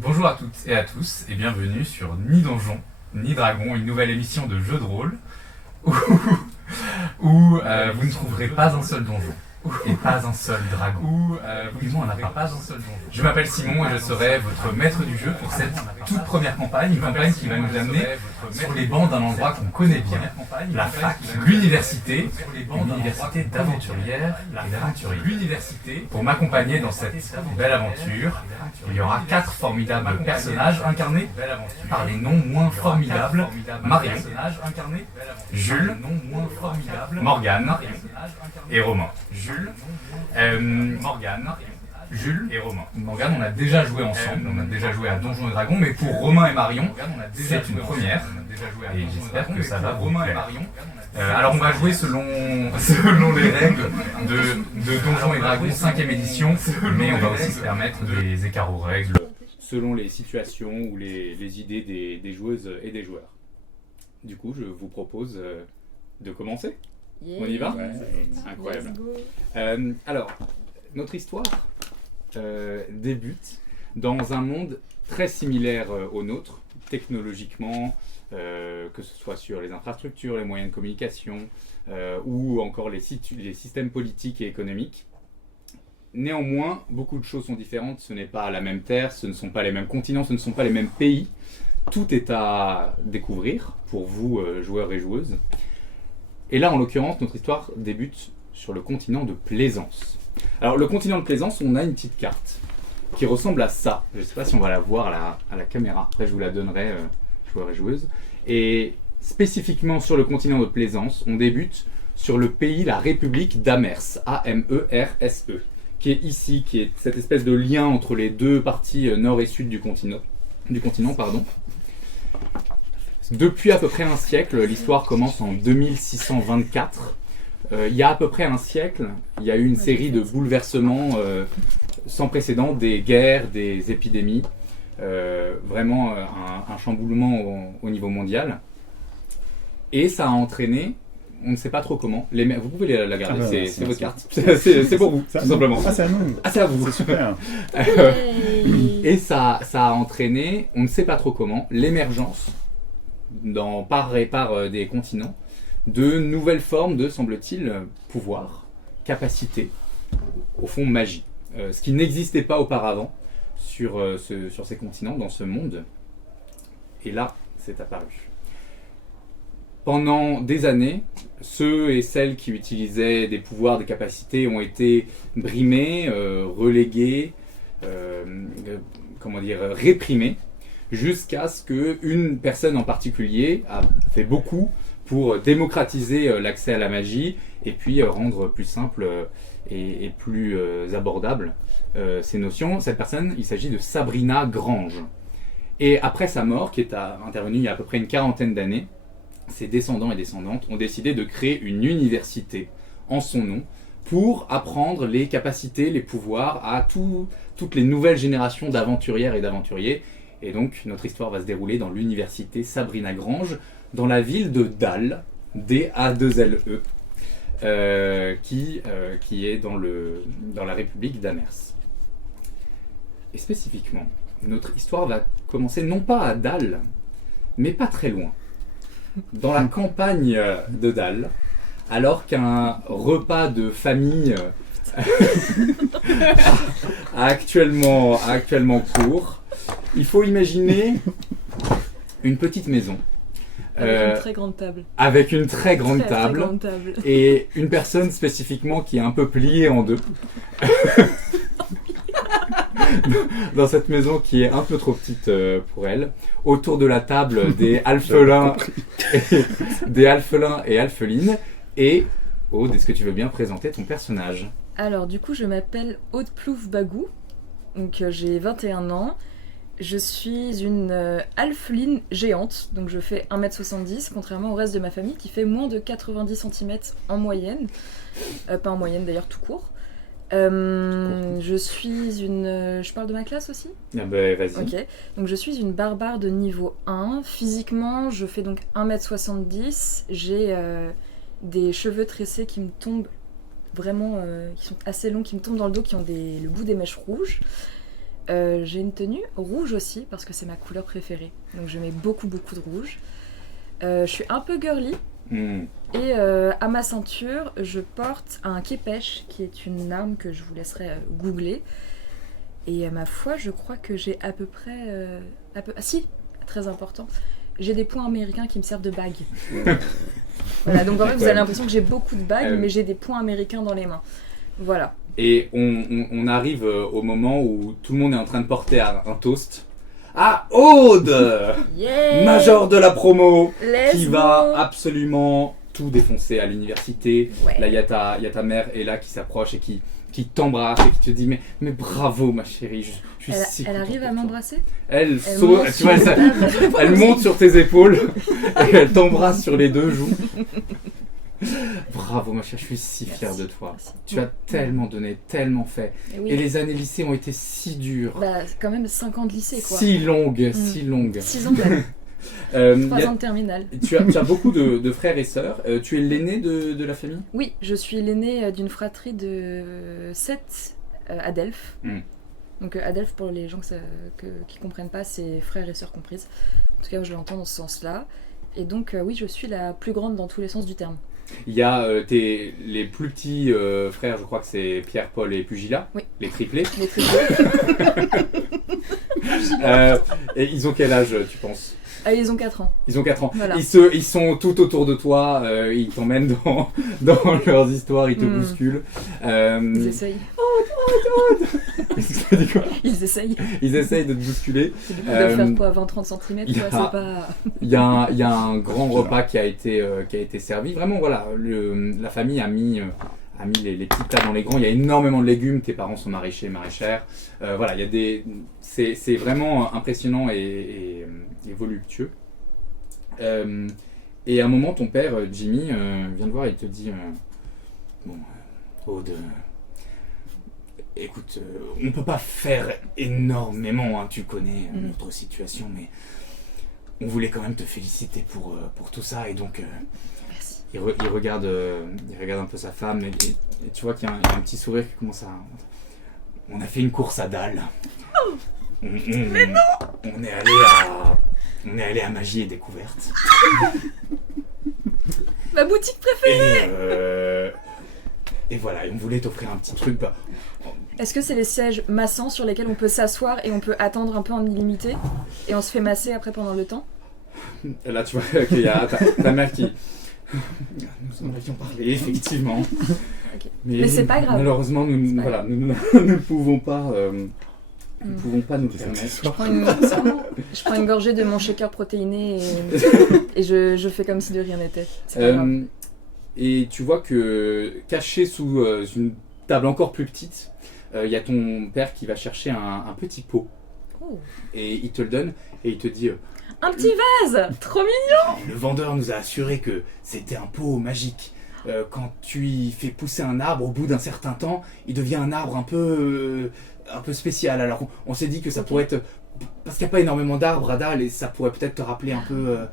Bonjour à toutes et à tous et bienvenue sur Ni Donjon, Ni Dragon, une nouvelle émission de jeu de rôle où, vous ne trouverez pas un seul donjon et pas un seul dragon. Du moins, on n'a pas un seul donjon. Je m'appelle Simon et je serai votre maître du jeu pour cette toute première campagne, une campagne qui va nous amener sur les bancs d'un endroit qu'on connaît bien, la fac, l'université d'aventurières et d'aventuriers. Pour m'accompagner dans cette belle aventure, il y aura 4 formidables personnages incarnés par les noms moins formidables: Marion, Jules, Morgane et Romain. Morgane, on a déjà joué ensemble, on a déjà joué à Donjons et Dragons, mais pour Romain et Marion, c'est une première, et j'espère que ça va vous plaire. Alors on va jouer selon les règles de Donjons et Dragons 5ème édition, mais on va aussi se permettre des écarts aux règles selon les situations ou les idées des joueuses et des joueurs. Du coup, je vous propose de commencer. Yeah. On y va ? Ouais. Incroyable. Let's go. Alors, notre histoire débute dans un monde très similaire au nôtre, technologiquement, que ce soit sur les infrastructures, les moyens de communication, ou encore les systèmes politiques et économiques. Néanmoins, beaucoup de choses sont différentes. Ce n'est pas la même terre, ce ne sont pas les mêmes continents, ce ne sont pas les mêmes pays. Tout est à découvrir pour vous, joueurs et joueuses. Et là, en l'occurrence, notre histoire débute sur le continent de Plaisance. Alors, le continent de Plaisance, on a une petite carte qui ressemble à ça. Je ne sais pas si on va la voir à la caméra. Après, je vous la donnerai, joueurs et joueuses. Et spécifiquement sur le continent de Plaisance, on débute sur le pays, la République d'Amers, A-M-E-R-S-E, qui est ici, qui est cette espèce de lien entre les deux parties nord et sud du continent. Depuis à peu près un siècle, l'histoire commence en 2624. Il y a à peu près un siècle, il y a eu une série de bouleversements sans précédent, des guerres, des épidémies, vraiment un chamboulement au niveau mondial. Et ça a entraîné, on ne sait pas trop comment, vous pouvez la garder, c'est votre carte, c'est pour vous, tout simplement. Ah, c'est à nous. Ah, c'est à vous. C'est super. Et ça a entraîné, on ne sait pas trop comment, l'émergence par des continents de nouvelles formes de, semble-t-il, pouvoir, capacité, au fond magie. Ce qui n'existait pas auparavant sur ces continents, dans ce monde. Et là, c'est apparu. Pendant des années, ceux et celles qui utilisaient des pouvoirs, des capacités ont été brimés, relégués, réprimés, jusqu'à ce qu'une personne en particulier a fait beaucoup pour démocratiser l'accès à la magie et puis rendre plus simple et plus abordable ces notions. Cette personne, il s'agit de Sabrina Grange. Et après sa mort, qui est intervenue il y a à peu près une quarantaine d'années, ses descendants et descendantes ont décidé de créer une université en son nom pour apprendre les capacités, les pouvoirs à toutes les nouvelles générations d'aventurières et d'aventuriers. Et donc, notre histoire va se dérouler dans l'université Sabrina Grange, dans la ville de Dale, D-A-2-L-E, qui est dans la République d'Amers. Et spécifiquement, notre histoire va commencer non pas à Dale, mais pas très loin, dans la campagne de Dale, alors qu'un repas de famille a actuellement cours. Il faut imaginer une petite maison. Avec une très grande table. Avec une très grande table. Très grande table. Et une personne spécifiquement qui est un peu pliée en deux. Dans cette maison qui est un peu trop petite pour elle. Autour de la table, des alphelins et alphelines. Et Aude, est-ce que tu veux bien présenter ton personnage ? Alors, du coup, je m'appelle Aude Plouf Bagou. Donc, j'ai 21 ans. Je suis une alpheline géante. Donc, je fais 1m70, contrairement au reste de ma famille qui fait moins de 90 cm en moyenne. Pas en moyenne d'ailleurs, tout court. Je suis une... Je parle de ma classe aussi ? Ah bah, vas-y. Ok, donc je suis une barbare de niveau 1. Physiquement, je fais donc 1m70. J'ai des cheveux tressés qui me tombent vraiment, qui sont assez longs, qui me tombent dans le dos, qui ont le bout des mèches rouges. J'ai une tenue rouge aussi, parce que c'est ma couleur préférée. Donc je mets beaucoup de rouge. Je suis un peu girly. Et à ma ceinture, je porte un képesh, qui est une arme que je vous laisserai googler. Et à ma foi, je crois que j'ai à peu près... Ah si, très important. J'ai des points américains qui me servent de bague. Voilà, donc en fait, vous avez l'impression que j'ai beaucoup de bagues, mais j'ai des points américains dans les mains. Voilà. Et on arrive au moment où tout le monde est en train de porter un toast. Ah, Aude, Yeah, major de la promo, let's qui go. va absolument tout défoncer à l'université. Ouais. Là, il y a ta mère et là qui s'approche et qui t'embrasse et qui te dit mais bravo ma chérie, je suis si Elle content arrive pour à toi. m'embrasser. Elle Elle saute, monte tu sur vois, les tables. elle monte sur tes épaules et elle t'embrasse sur les deux joues. Bravo ma chère, je suis si fier de toi. Merci. Tu as tellement donné, tellement fait. Et oui. Et les années lycée ont été si dures, Bah, c'est quand même 5 ans de lycée, quoi. si longues, si longues. 6 ans même. 3 ans de terminale. Tu as beaucoup de frères et sœurs. Tu es l'aîné de la famille? Oui, je suis l'aînée d'une fratrie de 7 à Delphes. Donc à Delphes, pour les gens qui comprennent pas, c'est frères et sœurs comprises. En tout cas, je l'entends dans ce sens-là. Et donc oui, je suis la plus grande dans tous les sens du terme. Il y a les plus petits frères, je crois que c'est Pierre, Paul et Pugila, Oui. les triplés. Les triplés. Et ils ont quel âge, tu penses? Ah, ils ont 4 ans. Ils ont 4 ans. Voilà. Ils sont tout autour de toi, ils t'emmènent dans leurs histoires, ils te bousculent. Ils essayent. Qu'est-ce que tu dis, quoi? Ils essayent. Ils essayent de te bousculer. C'est du coup de faire quoi, 20-30 cm, il y a- quoi, c'est pas... Il y a un grand repas qui a été servi. Vraiment, voilà, la famille a mis les petits plats dans les grands. Il y a énormément de légumes. Tes parents sont maraîchers, maraîchères. Voilà, il y a c'est vraiment impressionnant et voluptueux. Et à un moment, ton père, Jimmy, vient te voir et il te dit bon, Aude, écoute, on peut pas faire énormément, hein, tu connais notre situation, mais on voulait quand même te féliciter pour tout ça. Et donc, Merci. il regarde un peu sa femme et tu vois qu'il y a un petit sourire qui commence à... On a fait une course à dalle. Mais non! On est allé à Magie et Découverte. Ma boutique préférée! Et voilà, et on voulait t'offrir un petit truc. Est-ce que c'est les sièges massants sur lesquels on peut s'asseoir et on peut attendre un peu en illimité et on se fait masser après pendant le temps? Et là, tu vois qu'il y a ta mère qui... Nous en avions parlé, effectivement. Okay. Mais c'est pas grave. Malheureusement, nous ne pouvons pas... Nous ne pouvons pas nous permettre. Je prends une gorgée de mon shaker protéiné et je fais comme si de rien n'était. C'est pas grave. Et tu vois que caché sous une table encore plus petite, il y a ton père qui va chercher un petit pot. Oh. Et il te le donne et il te dit un petit vase! Trop mignon! le vendeur nous a assuré que c'était un pot magique. Quand tu y fais pousser un arbre, au bout d'un certain temps, il devient un arbre un peu spécial. Alors on s'est dit que ça pourrait être... Parce qu'il n'y a pas énormément d'arbres à Dalle et ça pourrait peut-être te rappeler un peu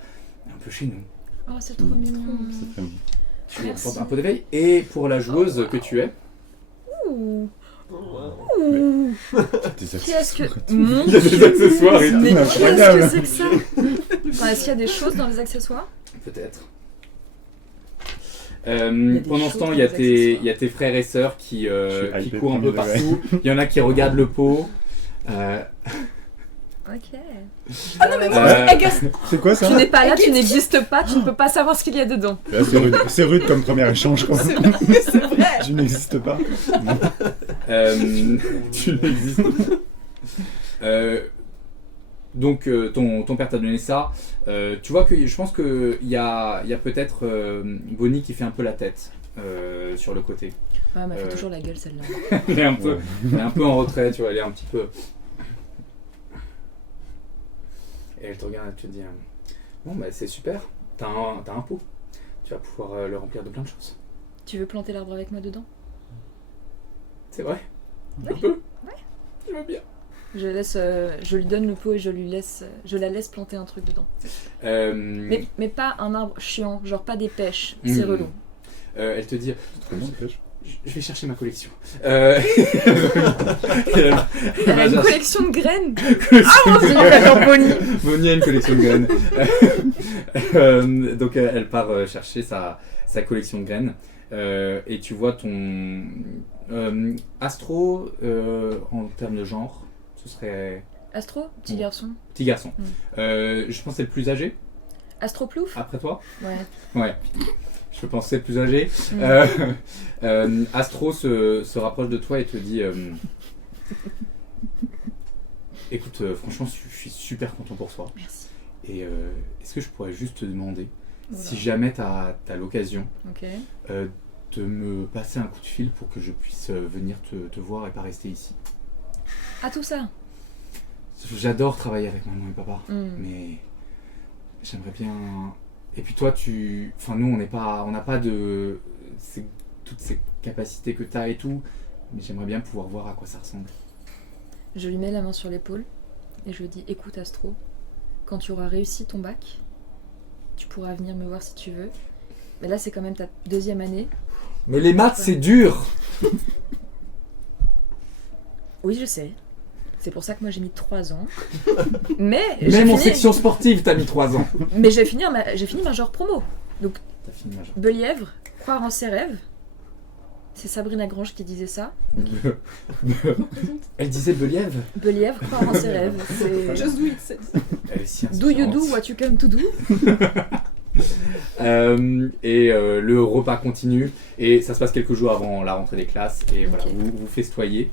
chez nous. Oh, c'est trop mignon. C'est très bon. Tu Merci. apportes un peu d'éveil. Et pour la joueuse que tu es... Ouh. Ouh. Qui est-ce que... Mon Il y a des Dieu. accessoires et tout. Mais Incroyable. qu'est-ce que c'est que ça? Enfin, est-ce qu'il y a des choses dans les accessoires? Peut-être. des Pendant ce choses temps, dans il y a les accessoires. tes frères et sœurs qui hypé courent un peu premier degré. partout. Il y en a qui regardent le pot. Ok. Ah non, mais moi, C'est quoi ça? Tu n'es pas là, tu n'existes pas, tu ne peux pas savoir ce qu'il y a dedans. Là, c'est rude comme premier échange, quoi. C'est vrai. Tu n'existes pas. Tu n'existes pas. Donc ton père t'a donné ça. Tu vois que je pense qu'il y a peut-être Bonnie qui fait un peu la tête sur le côté. Ouais, elle m'a fait toujours la gueule celle-là. Elle est un peu en retrait, tu vois, elle est un petit peu... Et elle te regarde et te dit bon bah c'est super, t'as un pot. Tu vas pouvoir le remplir de plein de choses. Tu veux planter l'arbre avec moi dedans? C'est vrai? Ouais. Je peux? Ouais. Je veux bien. Je lui donne le pot et je la laisse planter un truc dedans. Mais pas un arbre chiant, genre pas des pêches, c'est relou. Elle te dit Comment on pêche? je vais chercher ma collection. Elle a une collection de graines. Collection de graines. J'adore Bonnie. Bonnie a une collection de graines. Donc elle part chercher sa collection de graines. Et tu vois ton Astro en termes de genre, ce serait Astro, petit garçon. petit garçon. Je pense que c'est le plus âgé Astroplouf. après toi. Ouais. Ouais. Je pensais plus âgé. Astro se rapproche de toi et te dit écoute, franchement, je suis super content pour toi. Merci. Et est-ce que je pourrais juste te demander, Voilà. si jamais tu as l'occasion, Ok. de me passer un coup de fil pour que je puisse venir te voir et pas rester ici. Ah, tout ça. J'adore travailler avec maman et papa, Mm. mais j'aimerais bien. Et puis toi, enfin nous, on n'a pas de toutes ces capacités que tu as et tout, mais j'aimerais bien pouvoir voir à quoi ça ressemble. Je lui mets la main sur l'épaule et je lui dis écoute Astro, quand tu auras réussi ton bac, tu pourras venir me voir si tu veux. Mais là c'est quand même ta 2e année. Mais les maths, c'est dur. Oui je sais. C'est pour ça que moi j'ai mis 3 ans. Mais Même en fini... section sportive, t'as mis 3 ans. Mais j'ai fini ma genre promo. Donc T'as fini majeur. Belièvre, croire en ses rêves. C'est Sabrina Grange qui disait ça. Elle disait Belièvre. Belièvre, croire en ses rêves. C'est Just do it, c'est ça. Elle est si do you do inspirante. what you come to do. Le repas continue et ça se passe quelques jours avant la rentrée des classes et voilà, Ok. vous festoyez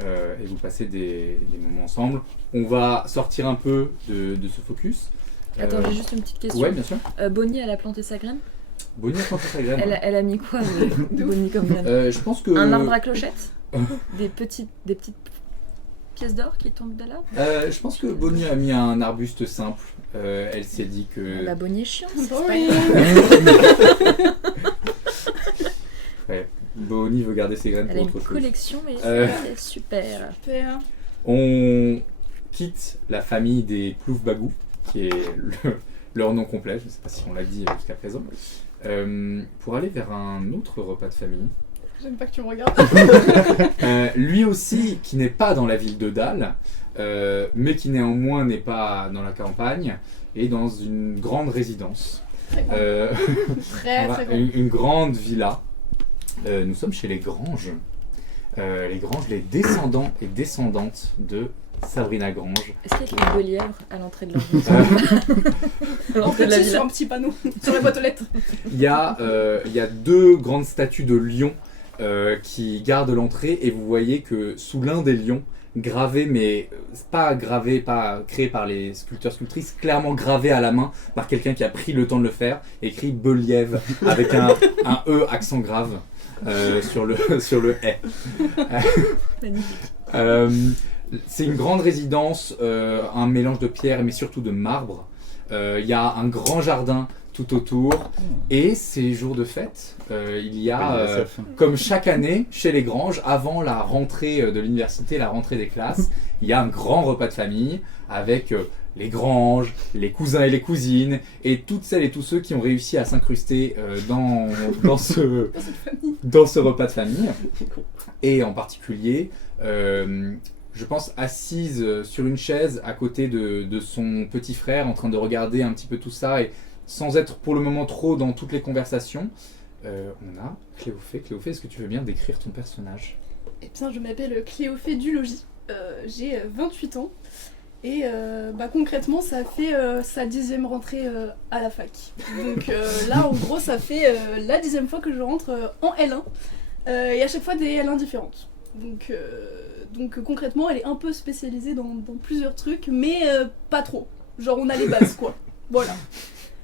et vous passez des moments ensemble. On va sortir un peu de ce focus. Attends, j'ai juste une petite question. Ouais, bien sûr. Bonnie, elle a planté sa graine. Bonnie a planté sa graine. Elle a mis quoi, Bonnie, comme graine? Je pense que... Un arbre à clochettes. Des petites pièces d'or qui tombent de l'arbre. je pense que Bonnie a mis un arbuste simple. Elle s'est dit que... Bah, Bonnie est chiante, c'est pas Oui. grave. Ouais, Bonnie veut garder ses graines Elle a pour une autre chose. collection, mais c'est super. Super. On quitte la famille des Plouf-Bagou, qui est leur nom complet, je ne sais pas si on l'a dit jusqu'à présent, pour aller vers un autre repas de famille. J'aime pas que tu me regardes. Lui aussi, qui n'est pas dans la ville de Dal, mais qui néanmoins n'est pas dans la campagne, est dans une grande résidence. Très grand. Très Voilà, très grand. une grande villa. Nous sommes chez les Granges. Les Granges, les descendants et descendantes de Sabrina Grange. Est-ce qu'il y a une Belièvre à l'entrée de leur maison? À En l'entrée de la petit sur villa. un petit panneau sur la boîte aux lettres. Il y a 2 grandes statues de lions qui gardent l'entrée et vous voyez que sous l'un des lions, gravé, mais pas créé par les sculpteurs-sculptrices, clairement gravé à la main par quelqu'un qui a pris le temps de le faire, écrit Belièvre avec un E accent grave sur le « Magnifique. C'est une grande résidence, un mélange de pierre mais surtout de marbre. Il y a un grand jardin tout autour et c'est jour de fête. Il y a, comme chaque année, chez les Granges, avant la rentrée de l'université, la rentrée des classes, il y a un grand repas de famille avec les Granges, les cousins et les cousines et toutes celles et tous ceux qui ont réussi à s'incruster dans ce repas de famille. Et en particulier, je pense assise sur une chaise à côté de son petit frère en train de regarder un petit peu tout ça et sans être pour le moment trop dans toutes les conversations, on a Cléophée. Cléophée, est-ce que tu veux bien décrire ton personnage? Eh bien, je m'appelle Cléophée du Logis. J'ai 28 ans. Et concrètement, ça fait sa 10e rentrée à la fac. Donc là, en gros, ça fait la 10e fois que je rentre en L1. Et à chaque fois des L1 différentes. Donc concrètement, elle est un peu spécialisée dans plusieurs trucs, mais pas trop. Genre, on a les bases, quoi. Voilà.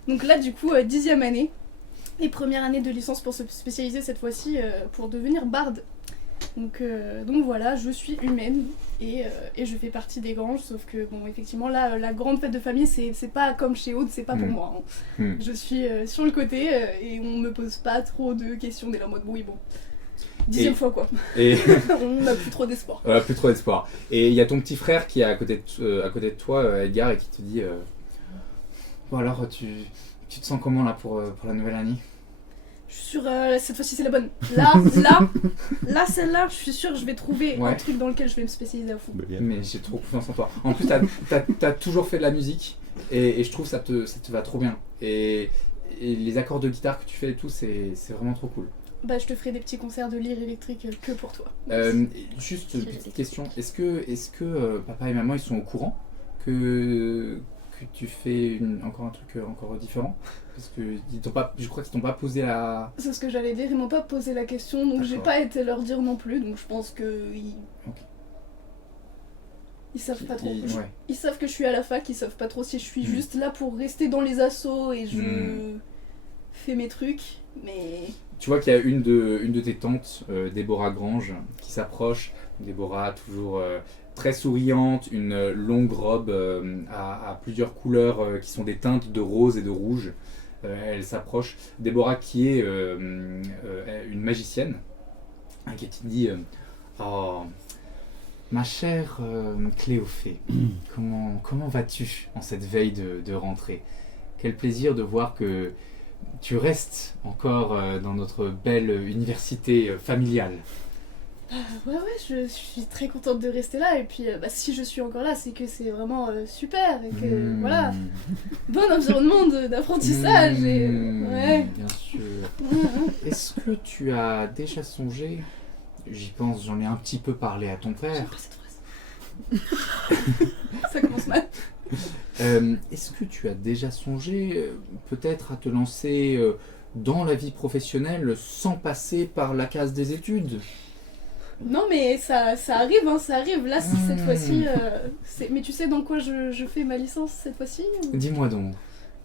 Donc là, du coup, 10e année. Et première année de licence pour se spécialiser cette fois-ci pour devenir barde. Donc voilà, je suis humaine et je fais partie des Granges, sauf que bon, effectivement là, la grande fête de famille, c'est pas comme chez Aude, c'est pas pour moi. Hein. Je suis sur le côté et on me pose pas trop de questions, on est là en mode oui bon. 10e fois quoi. Et On n'a plus trop d'espoir. plus trop d'espoir. Et il y a ton petit frère qui est à côté de toi, Edgar, et qui te dit bon alors tu te sens comment là pour la nouvelle année? Je suis sûre, cette fois-ci c'est la bonne. Là, celle-là, je suis sûre que je vais trouver un truc dans lequel je vais me spécialiser à fond. Mais j'ai trop confiance en toi. En plus, t'as toujours fait de la musique et je trouve que ça te va trop bien. Et les accords de guitare que tu fais et tout, c'est vraiment trop cool. Bah, je te ferai des petits concerts de lyre électrique que pour toi. Juste une petite question. Est-ce que papa et maman ils sont au courant que tu fais encore un truc encore différent? Parce que je crois qu'ils t'ont pas posé la... C'est ce que j'allais dire, ils m'ont pas posé la question, donc j'ai pas été leur dire non plus, donc je pense que ils savent pas trop. Ils savent que je suis à la fac, ils savent pas trop si je suis juste là pour rester dans les assos et je fais mes trucs, mais... Tu vois qu'il y a une de tes tantes, Déborah Grange, qui s'approche. Déborah, toujours très souriante, une longue robe à plusieurs couleurs qui sont des teintes de rose et de rouge. Elle s'approche. Déborah qui est une magicienne, qui te dit oh, ma chère Cléophée, comment vas-tu en cette veille de rentrée? Quel plaisir de voir que tu restes encore dans notre belle université familiale. Ouais, je suis très contente de rester là, et puis si je suis encore là, c'est que c'est vraiment super, et que voilà, bon environnement d'apprentissage, et ouais. Bien sûr. Est-ce que tu as déjà songé, j'y pense, j'en ai un petit peu parlé à ton père. J'aime pas cette phrase. Ça commence mal. Est-ce que tu as déjà songé peut-être à te lancer dans la vie professionnelle sans passer par la case des études? Non, mais ça arrive, hein, ça arrive. Là, cette fois-ci, mais tu sais dans quoi je fais ma licence cette fois-ci ou... Dis-moi donc.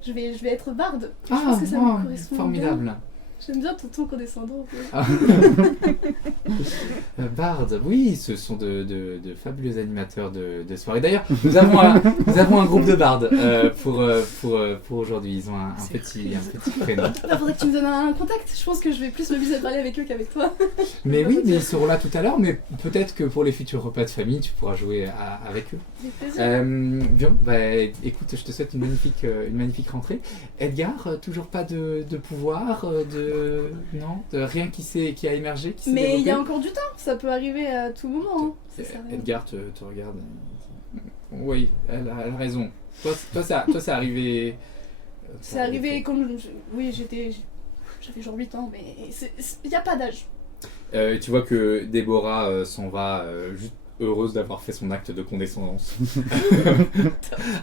Je vais être barde. Je pense que ça me correspond formidable. Bien. J'aime bien ton condescendant. Bard, oui, ce sont de fabuleux animateurs de soirée. D'ailleurs, nous avons un groupe de bardes pour aujourd'hui. Ils ont un petit prénom. Il faudrait que tu me donnes un contact. Je pense que je vais plus m'amuser à parler avec eux qu'avec toi. Mais oui, mais ils seront là tout à l'heure. Mais peut-être que pour les futurs repas de famille, tu pourras jouer avec eux. Avec plaisir. Bien, écoute, je te souhaite une magnifique rentrée. Edgar, toujours pas de pouvoir, non, rien qui a émergé, qui s'est mais développé. Il y a encore du temps, ça peut arriver à tout moment. Hein. Edgar te regarde. Oui, elle a raison. Toi, ça arrivé. C'est arrivé quand j'avais genre 8 ans, mais il n'y a pas d'âge. Tu vois que Déborah s'en va juste heureuse d'avoir fait son acte de condescendance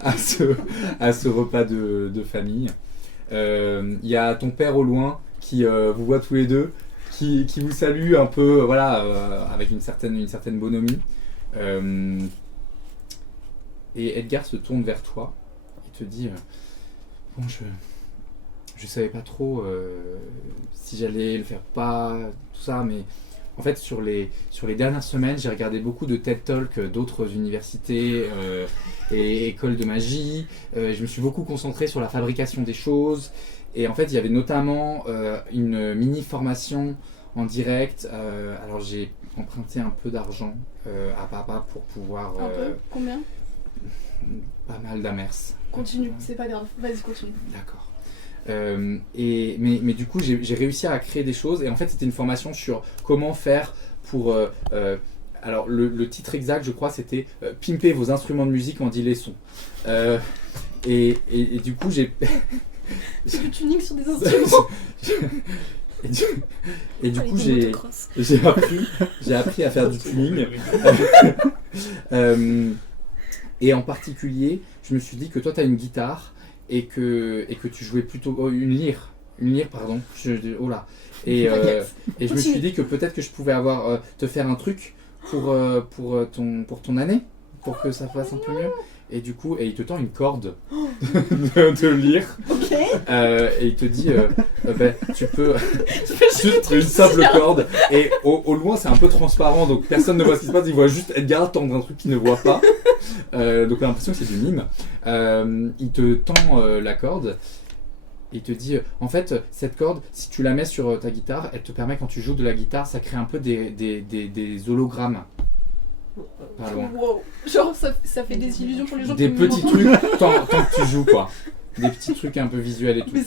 à ce repas de famille. Il y a ton père au loin qui vous voit tous les deux, qui vous salue un peu, avec une certaine bonhomie. Et Edgar se tourne vers toi et te dit bon, je savais pas trop si j'allais le faire pas, tout ça, mais en fait sur les dernières semaines j'ai regardé beaucoup de TED Talk d'autres universités et écoles de magie. Je me suis beaucoup concentré sur la fabrication des choses. Et en fait, il y avait notamment une mini-formation en direct. Alors, j'ai emprunté un peu d'argent à papa pour pouvoir... Un peu? Combien? Pas mal d'amers. Continue, c'est pas grave. Vas-y, continue. D'accord. Mais du coup, j'ai réussi à créer des choses. Et en fait, c'était une formation sur comment faire pour... alors, le titre exact, je crois, c'était « Pimper vos instruments de musique en 10 leçons ». Et du coup, j'ai... Parce que tu nixes sur des instruments. et du coup, j'ai appris à faire du tuning. Et en particulier, je me suis dit que toi, tu as une guitare et que tu jouais plutôt... une lyre, pardon. Et je me suis dit que peut-être que je pouvais te faire un truc pour ton année, pour que ça fasse un peu mieux. Et du coup, il te tend une corde de lyre. Ok. Et il te dit, tu peux juste une simple corde. Et au loin, c'est un peu transparent, donc personne ne voit ce qui se passe. Il voit juste Edgar tendre un truc qu'il ne voit pas. Donc on a l'impression que c'est du mime. Il te tend la corde. Et il te dit, en fait, cette corde, si tu la mets sur ta guitare, elle te permet, quand tu joues de la guitare, ça crée un peu des hologrammes. Pas loin. Wow. Genre ça fait des illusions pour les gens des qui petits trucs tant que tu joues, quoi. Des petits trucs un peu visuels et tout. Mais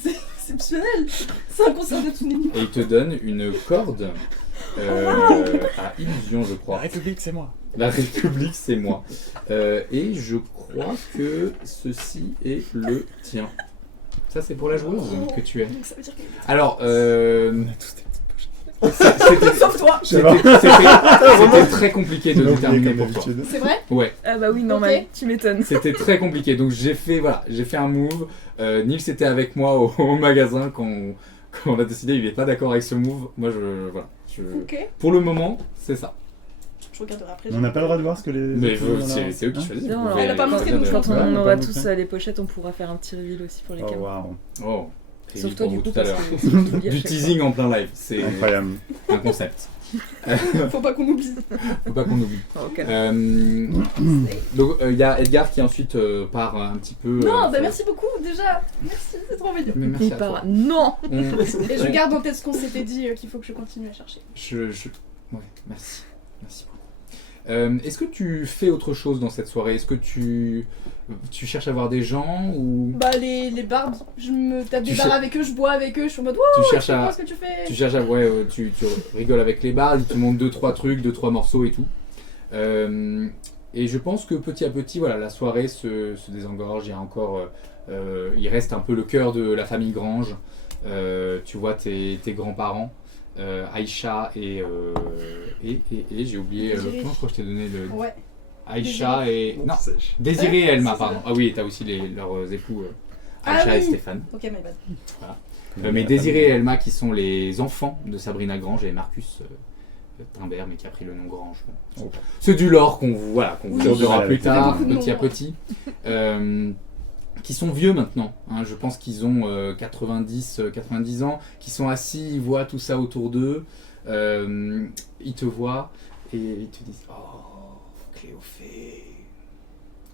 exceptionnel. C'est un concert de Tsunemi. Et il te donne une corde à illusion, je La crois. République, c'est moi. La République, c'est moi. Et je crois que ceci est le tien. Ça, c'est pour la joueuse que tu es. Donc ça veut dire que... Alors, On a tous des petites pochettes. c'était Sauf toi. c'était très compliqué de On a oublié déterminer comme pour toi. d'habitude. C'est vrai? Ouais, Ah bah oui, normal, Ok. tu m'étonnes. c'était très compliqué. Donc j'ai fait un move. Nils était avec moi au magasin quand on a décidé. Il n'est pas d'accord avec ce move. Moi, Ok. pour le moment, c'est ça. Je regarderai après. On n'a pas le droit de voir ce que les. Mais autres ont c'est eux qui Hein choisissent. Non, vous alors, pouvez elle a pas aller montré, regarder. donc Quand Ouais, on on aura va tous montrer. les pochettes, on pourra faire un petit reveal aussi pour les Oh caméras. waouh. Oh, Sauf et toi pour du vous coup, tout à parce l'heure. que c'est toi qui oublies à Du chaque fois. teasing en plein live, c'est Incroyable. un concept. Faut pas qu'on oublie. Faut pas qu'on oublie. Oh, ok. Donc il y a Edgar qui ensuite part un petit peu. Non, bah sur- merci beaucoup déjà. Merci, c'est trop mignon. Mais merci Il à toi. part. Non. On- Et je garde en tête ce qu'on s'était dit qu'il faut que je continue à chercher. Ouais, merci. Merci beaucoup. Est-ce que tu fais autre chose dans cette soirée? Est-ce que tu cherches à voir des gens ou Bah les bardes, je me tape des Tu barres sais- avec eux, je bois avec eux, je suis en mode tu wow, cherches c'est quoi à ce que tu fais? tu rigoles avec les bards, ils te montrent 2-3 trucs, 2-3 morceaux et tout. Et je pense que petit à petit, voilà, la soirée se désengorge. Il y a encore, il reste un peu le cœur de la famille Grange. Tu vois tes grands-parents, Aïcha et j'ai oublié le Désiré. nom. Je crois que je t'ai donné le Ouais. Aïcha et non, Sèche. Désiré et Ouais, Elma, c'est pardon. ça. Ah oui, t'as aussi leurs époux Ah Aïcha et oui. Stéphane. Ok, my bad. Mais Désiré et Elma qui sont les enfants de Sabrina Grange et Marcus Timbert, mais qui a pris le nom Grange. Oh. C'est du lore qu'on vous Oui. développera Ouais, plus ça fait tard, beaucoup de petit à noms, petit. Qui sont vieux maintenant, hein, je pense qu'ils ont 90 ans, qui sont assis, ils voient tout ça autour d'eux, ils te voient et ils te disent « Oh, Cléophée,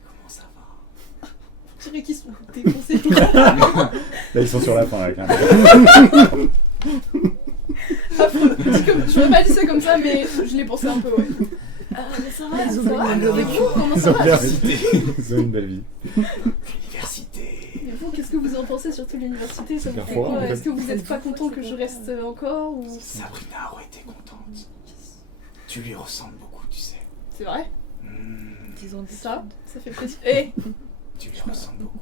comment ça va ?» Je dirais qu'ils sont défoncés. Là, ils sont sur la fin avec un. Affreux. Je m'aurais pas dit ça comme ça, mais je l'ai pensé un peu, ouais. Ah, mais ça va, Ils ça ont va. bien vécu. Comment Ils ça ont va? bien ils ont une belle vie. L'université. Mais vous, qu'est-ce que vous en pensez surtout l'université? Ça vous Super fait fort, quoi? en fait. Est-ce que vous êtes pas content que je reste encore ou... Sabrina aurait été contente. Tu lui ressembles beaucoup, tu sais. C'est vrai? Ils ont dit Ça fait plaisir. Eh, Tu lui ressembles beaucoup.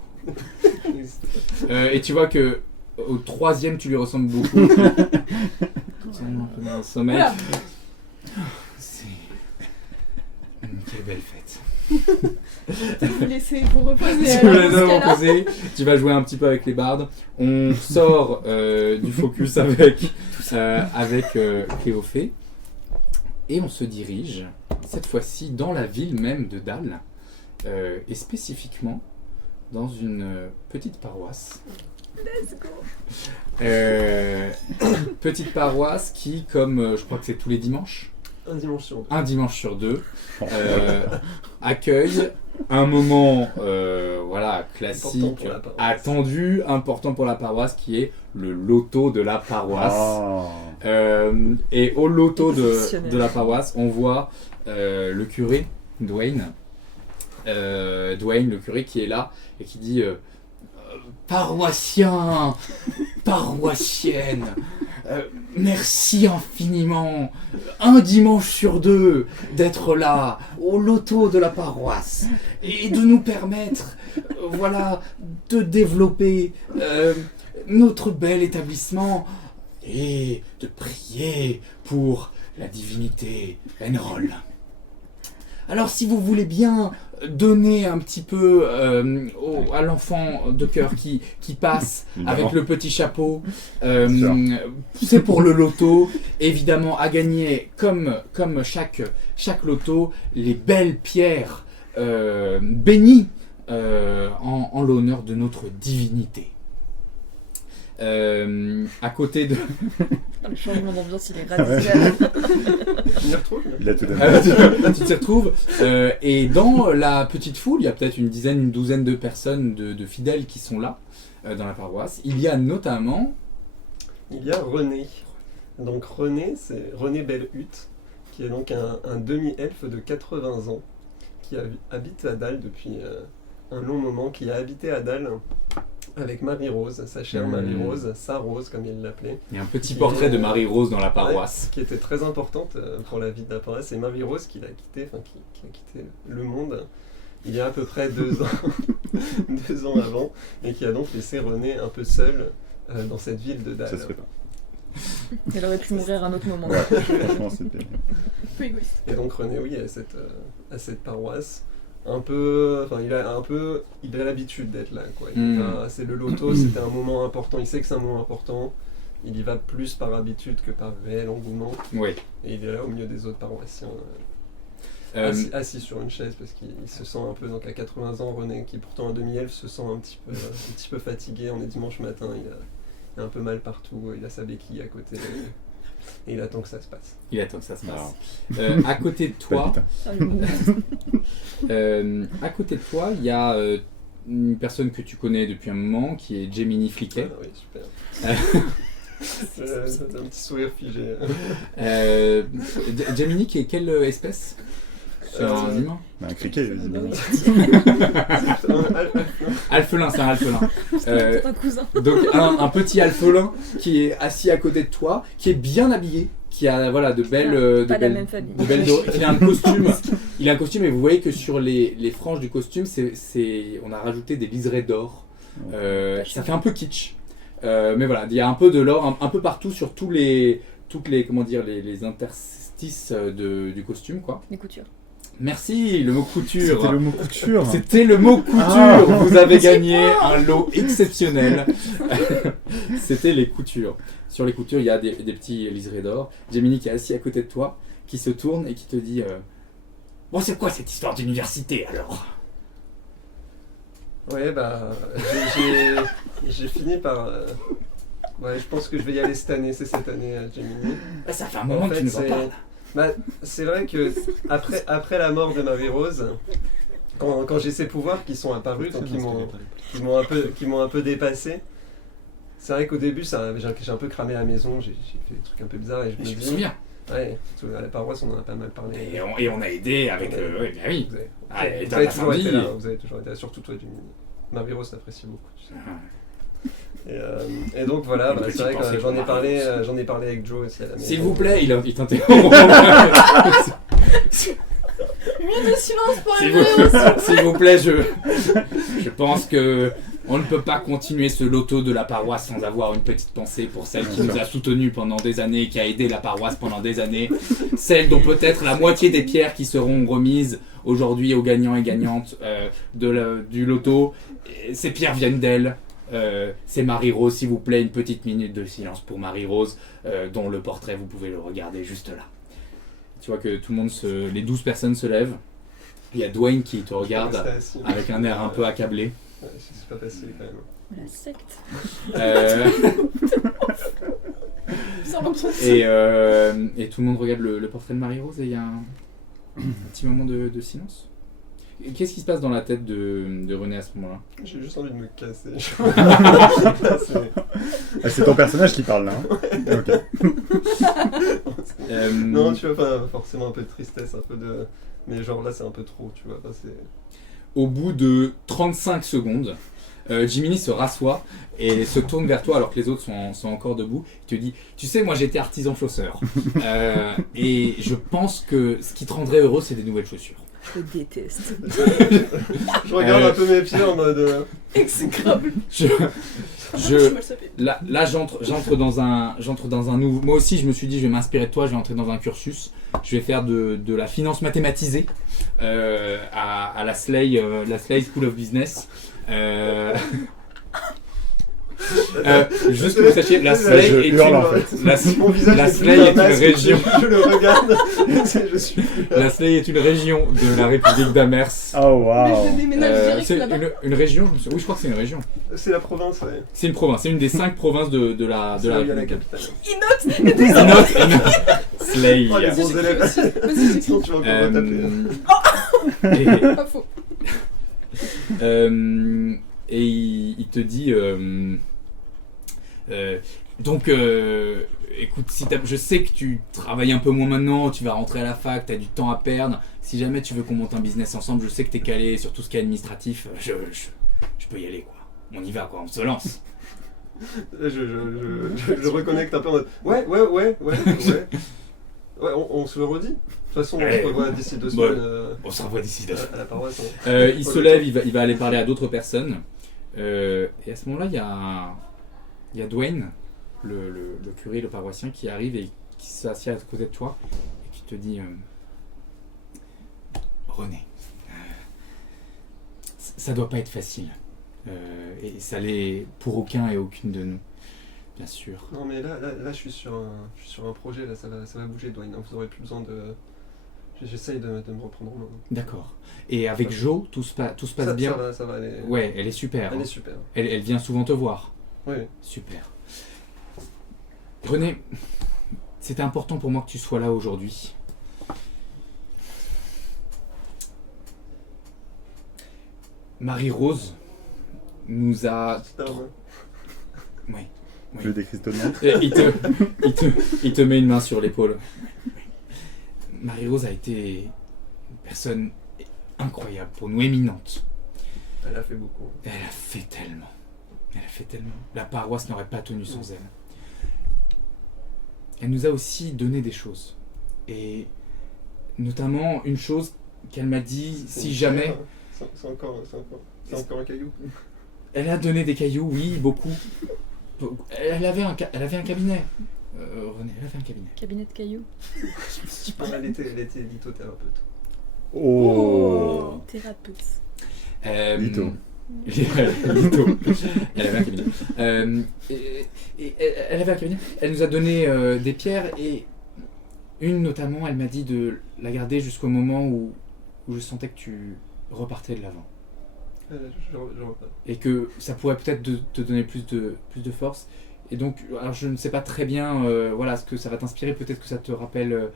Et tu vois que au troisième, tu lui ressembles beaucoup. Un peu dans le sommeil. Voilà. C'est... Quelle belle fête. Vous laissez vous reposer. Tu alors, la dans ce donnes cas-là. reposer, tu vas jouer un petit peu avec les bardes. On sort du focus avec Cléophée. Et on se dirige, cette fois-ci, dans la ville même de Dal. Et spécifiquement dans une petite paroisse. Let's go. Petite paroisse qui, comme je crois que c'est tous les dimanches, Un dimanche sur deux. un dimanche sur deux, accueille un moment voilà, classique, Important pour la paroisse. attendu, important pour la paroisse, qui est le loto de la paroisse. Oh. Et au loto Exceptionnel. de la paroisse, on voit le curé, Dwayne, le curé qui est là et qui dit paroissien, paroissienne, merci infiniment, un dimanche sur deux, d'être là au loto de la paroisse et de nous permettre, voilà, de développer notre bel établissement et de prier pour la divinité Enrol. Alors si vous voulez bien donner un petit peu à l'enfant de cœur qui passe avec le petit chapeau, c'est pour le loto, évidemment à gagner comme chaque loto, les belles pierres bénies en l'honneur de notre divinité. À côté de... Le changement d'ambiance, il est radical. Je m'y retrouve. Il a tout donné. tu t'y retrouves. Et dans la petite foule, il y a peut-être une douzaine de personnes, de fidèles qui sont là, dans la paroisse. Il y a notamment... Il y a René. Donc René, c'est René Bellehut, qui est donc un demi-elfe de 80 ans, qui habite à Dal depuis un long moment, qui a habité à Dal avec Marie-Rose, sa chère Marie-Rose, sa Rose comme il l'appelait. Il y a un petit portrait de Marie-Rose dans la paroisse. Qui était très importante pour la vie de la paroisse. C'est Marie-Rose qui a quitté le monde il y a à peu près 2 ans, 2 ans avant, et qui a donc laissé René un peu seul dans cette ville de Dale. Ça se fait pas. Elle aurait pu mourir à un autre moment. Ouais, franchement, c'était. Un peu égoïste. Et donc René, oui, à cette paroisse, il a l'habitude d'être là, quoi. C'est le loto, c'était un moment important, il sait que c'est un moment important, il y va plus par habitude que par réel engouement, Oui. et il est là au milieu des autres paroissiens, assis sur une chaise, parce qu'il se sent un peu, donc à 80 ans, René, qui pourtant un demi-elfe, se sent un petit peu fatigué, on est dimanche matin, il a un peu mal partout, il a sa béquille à côté, et il attend que ça se passe. Il attend que ça se passe. À côté de toi, il y a une personne que tu connais depuis un moment qui est Gemini Fliquet. Ah oui, super. Un petit sourire figé. Gemini qui est quelle espèce? C'est un humain? Un criquet, visiblement. Alphelin, c'est un alphelin. C'est un cousin. Donc un petit alphelin qui est assis à côté de toi, qui est bien habillé, qui a de belles, Pas la même famille. il a un costume. Il a un costume et vous voyez que sur les franges du costume, on a rajouté des liserés d'or. Ça fait un peu kitsch. Mais voilà, il y a un peu de l'or un peu partout sur les interstices du costume, quoi. Les coutures. Merci, le mot couture. C'était le mot couture. C'était le mot couture. Ah. Vous avez gagné un lot exceptionnel. C'était les coutures. Sur les coutures, il y a des petits liserés d'or. Gemini qui est assis à côté de toi, qui se tourne et qui te dit bon, c'est quoi cette histoire d'université alors? Ouais, j'ai fini par... Ouais, je pense que je vais y aller cette année, c'est cette année, Gemini. Ça fait un moment que tu nous en parles. C'est vrai que après la mort de Marie-Rose, quand j'ai ces pouvoirs qui sont apparus, donc qui m'ont un peu dépassé, c'est vrai qu'au début j'ai un peu cramé la maison, j'ai fait des trucs un peu bizarres et Je me souviens. Ouais, à la paroisse on en a pas mal parlé. Et on a aidé avec... oui. Vous avez toujours été là, surtout toi, Gemini. Marie-Rose t'apprécie beaucoup, tu sais. Et donc voilà, c'est vrai que j'en ai parlé avec Joe aussi à la maison. S'il vous plaît, il t'interrompt. Minute de silence pour S'il Emmanuel aussi. S'il vous plaît, je pense que on ne peut pas continuer ce loto de la paroisse sans avoir une petite pensée pour celle qui nous a soutenus pendant des années, qui a aidé la paroisse pendant des années, celle dont peut-être la moitié des pierres qui seront remises aujourd'hui aux gagnants et gagnantes du loto. Ces pierres viennent d'elle. C'est Marie-Rose, s'il vous plaît, une petite minute de silence pour Marie-Rose, dont le portrait, vous pouvez le regarder juste là. Tu vois que tout le monde, les 12 personnes se lèvent. Il y a Dwayne qui te regarde avec un air un peu accablé. Ouais, c'est pas facile quand même. La secte. Et tout le monde regarde le portrait de Marie-Rose et il y a un petit moment de silence. Qu'est-ce qui se passe dans la tête de René à ce moment-là? J'ai juste envie de me casser. C'est ton personnage qui parle là. Ok. Non, tu vois, pas forcément un peu de tristesse, un peu de... Mais genre là c'est un peu trop, tu vois. Au bout de 35 secondes, Jiminy se rassoit et se tourne vers toi alors que les autres sont encore debout. Il te dit, tu sais, moi j'étais artisan chausseur et je pense que ce qui te rendrait heureux, c'est des nouvelles chaussures. Je déteste. Je regarde un peu mes pieds en mode... Exécrable. Là j'entre dans un nouveau... Moi aussi je me suis dit, je vais m'inspirer de toi, je vais entrer dans un cursus. Je vais faire de la finance mathématisée à la Slay School of Business. Juste que vous sachiez, la Slay est une région. Je le regarde. La Slay est une région de la République d'Amers. Oh waouh. Je déménage direct C'est là-bas. une région. Oui, je crois que c'est une région. C'est la province, ouais. C'est une province. C'est une des 5 provinces de la C'est là où il y a la République. capitale. Inote. Slay. Oh, les bons élèves. Vas-y, Sinon tu vas encore retaper. Et, Pas faux. et il te dit donc écoute, je sais que tu travailles un peu moins maintenant, tu vas rentrer à la fac, tu as du temps à perdre. Si jamais tu veux qu'on monte un business ensemble, je sais que tu es calé sur tout ce qui est administratif, je peux y aller quoi. on y va quoi, on se lance. Je reconnecte un peu en mode ouais. Ouais, on se le redit. De toute façon, on se revoit d'ici 2 semaines On se revoit d'ici 2 semaines. à la paroisse. Hein. Il se lève, il va aller parler à d'autres personnes. Et à ce moment-là, il y a Dwayne, le curé, le paroissien, qui arrive et qui s'assied à côté de toi et qui te dit René, ça doit pas être facile. Et ça l'est pour aucun et aucune de nous, bien sûr. Non mais là je suis sur un projet, là ça va bouger Dwayne, vous aurez plus besoin de... J'essaye de me reprendre en main. D'accord. Et avec Jo, tout se passe bien. Ça va aller... Ouais, elle est super. Elle est super. Elle vient souvent te voir. Oui. Super. René, c'était important pour moi que tu sois là aujourd'hui. Marie-Rose nous a... Oui. Le décristonnement. Il te met une main sur l'épaule. Marie-Rose a été une personne incroyable pour nous, éminente. Elle a fait beaucoup. Elle a fait tellement. La paroisse n'aurait pas tenu sans elle. Elle nous a aussi donné des choses. Et notamment une chose qu'elle m'a dit, si jamais... C'est encore un caillou. Elle a donné des cailloux, oui, beaucoup. Elle avait un cabinet. René, elle avait un cabinet. Cabinet de cailloux. Elle était lithothérapeute. Oh, Thérapeute. Litho. Litho. Elle avait un cabinet. Elle avait un cabinet. Elle nous a donné des pierres et une notamment, elle m'a dit de la garder jusqu'au moment où je sentais que tu repartais de l'avant. Je repars. Et que ça pourrait peut-être te donner plus de force. Et donc, alors je ne sais pas très bien voilà, ce que ça va t'inspirer. Peut-être que ça te rappelle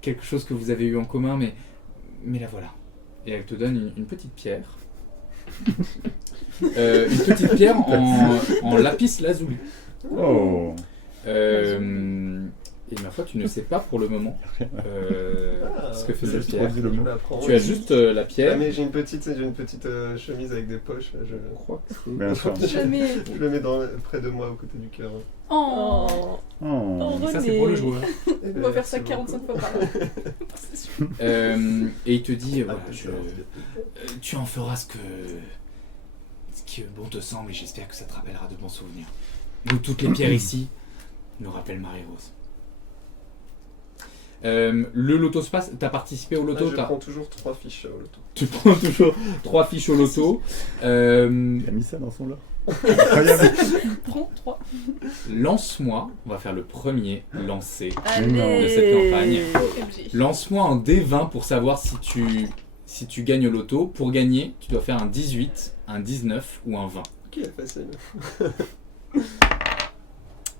quelque chose que vous avez eu en commun, mais la voilà. Et elle te donne une petite pierre. Une petite pierre en lapis lazuli. Oh. Et ma foi, tu ne sais pas pour le moment ce que fait cette juste pierre. redis le mot. Tu as juste la pierre. Ah, mais j'ai une petite chemise avec des poches. Je crois que c'est... Bien sûr. Jamais. Je le mets près de moi, aux côtés du cœur. Oh. Oh. Ça, c'est pour le joueur. On va faire ça 45 fois par an. C'est sûr. Et il te dit voilà, tu en feras ce qui bon te semble, et j'espère que ça te rappellera de bons souvenirs. Nous, toutes les pierres ici nous rappellent Marie-Rose. Le loto se passe. T'as participé au loto? Je prends toujours 3 fiches au loto. Tu prends toujours 3 fiches au loto. Il a mis ça dans son lot. Incroyable. Prends 3. Lance-moi. On va faire le premier lancer Allez. de cette campagne. OMG. Lance-moi un D20 pour savoir si tu gagnes au loto. Pour gagner, tu dois faire un 18, un 19 ou un 20. Ok, facile.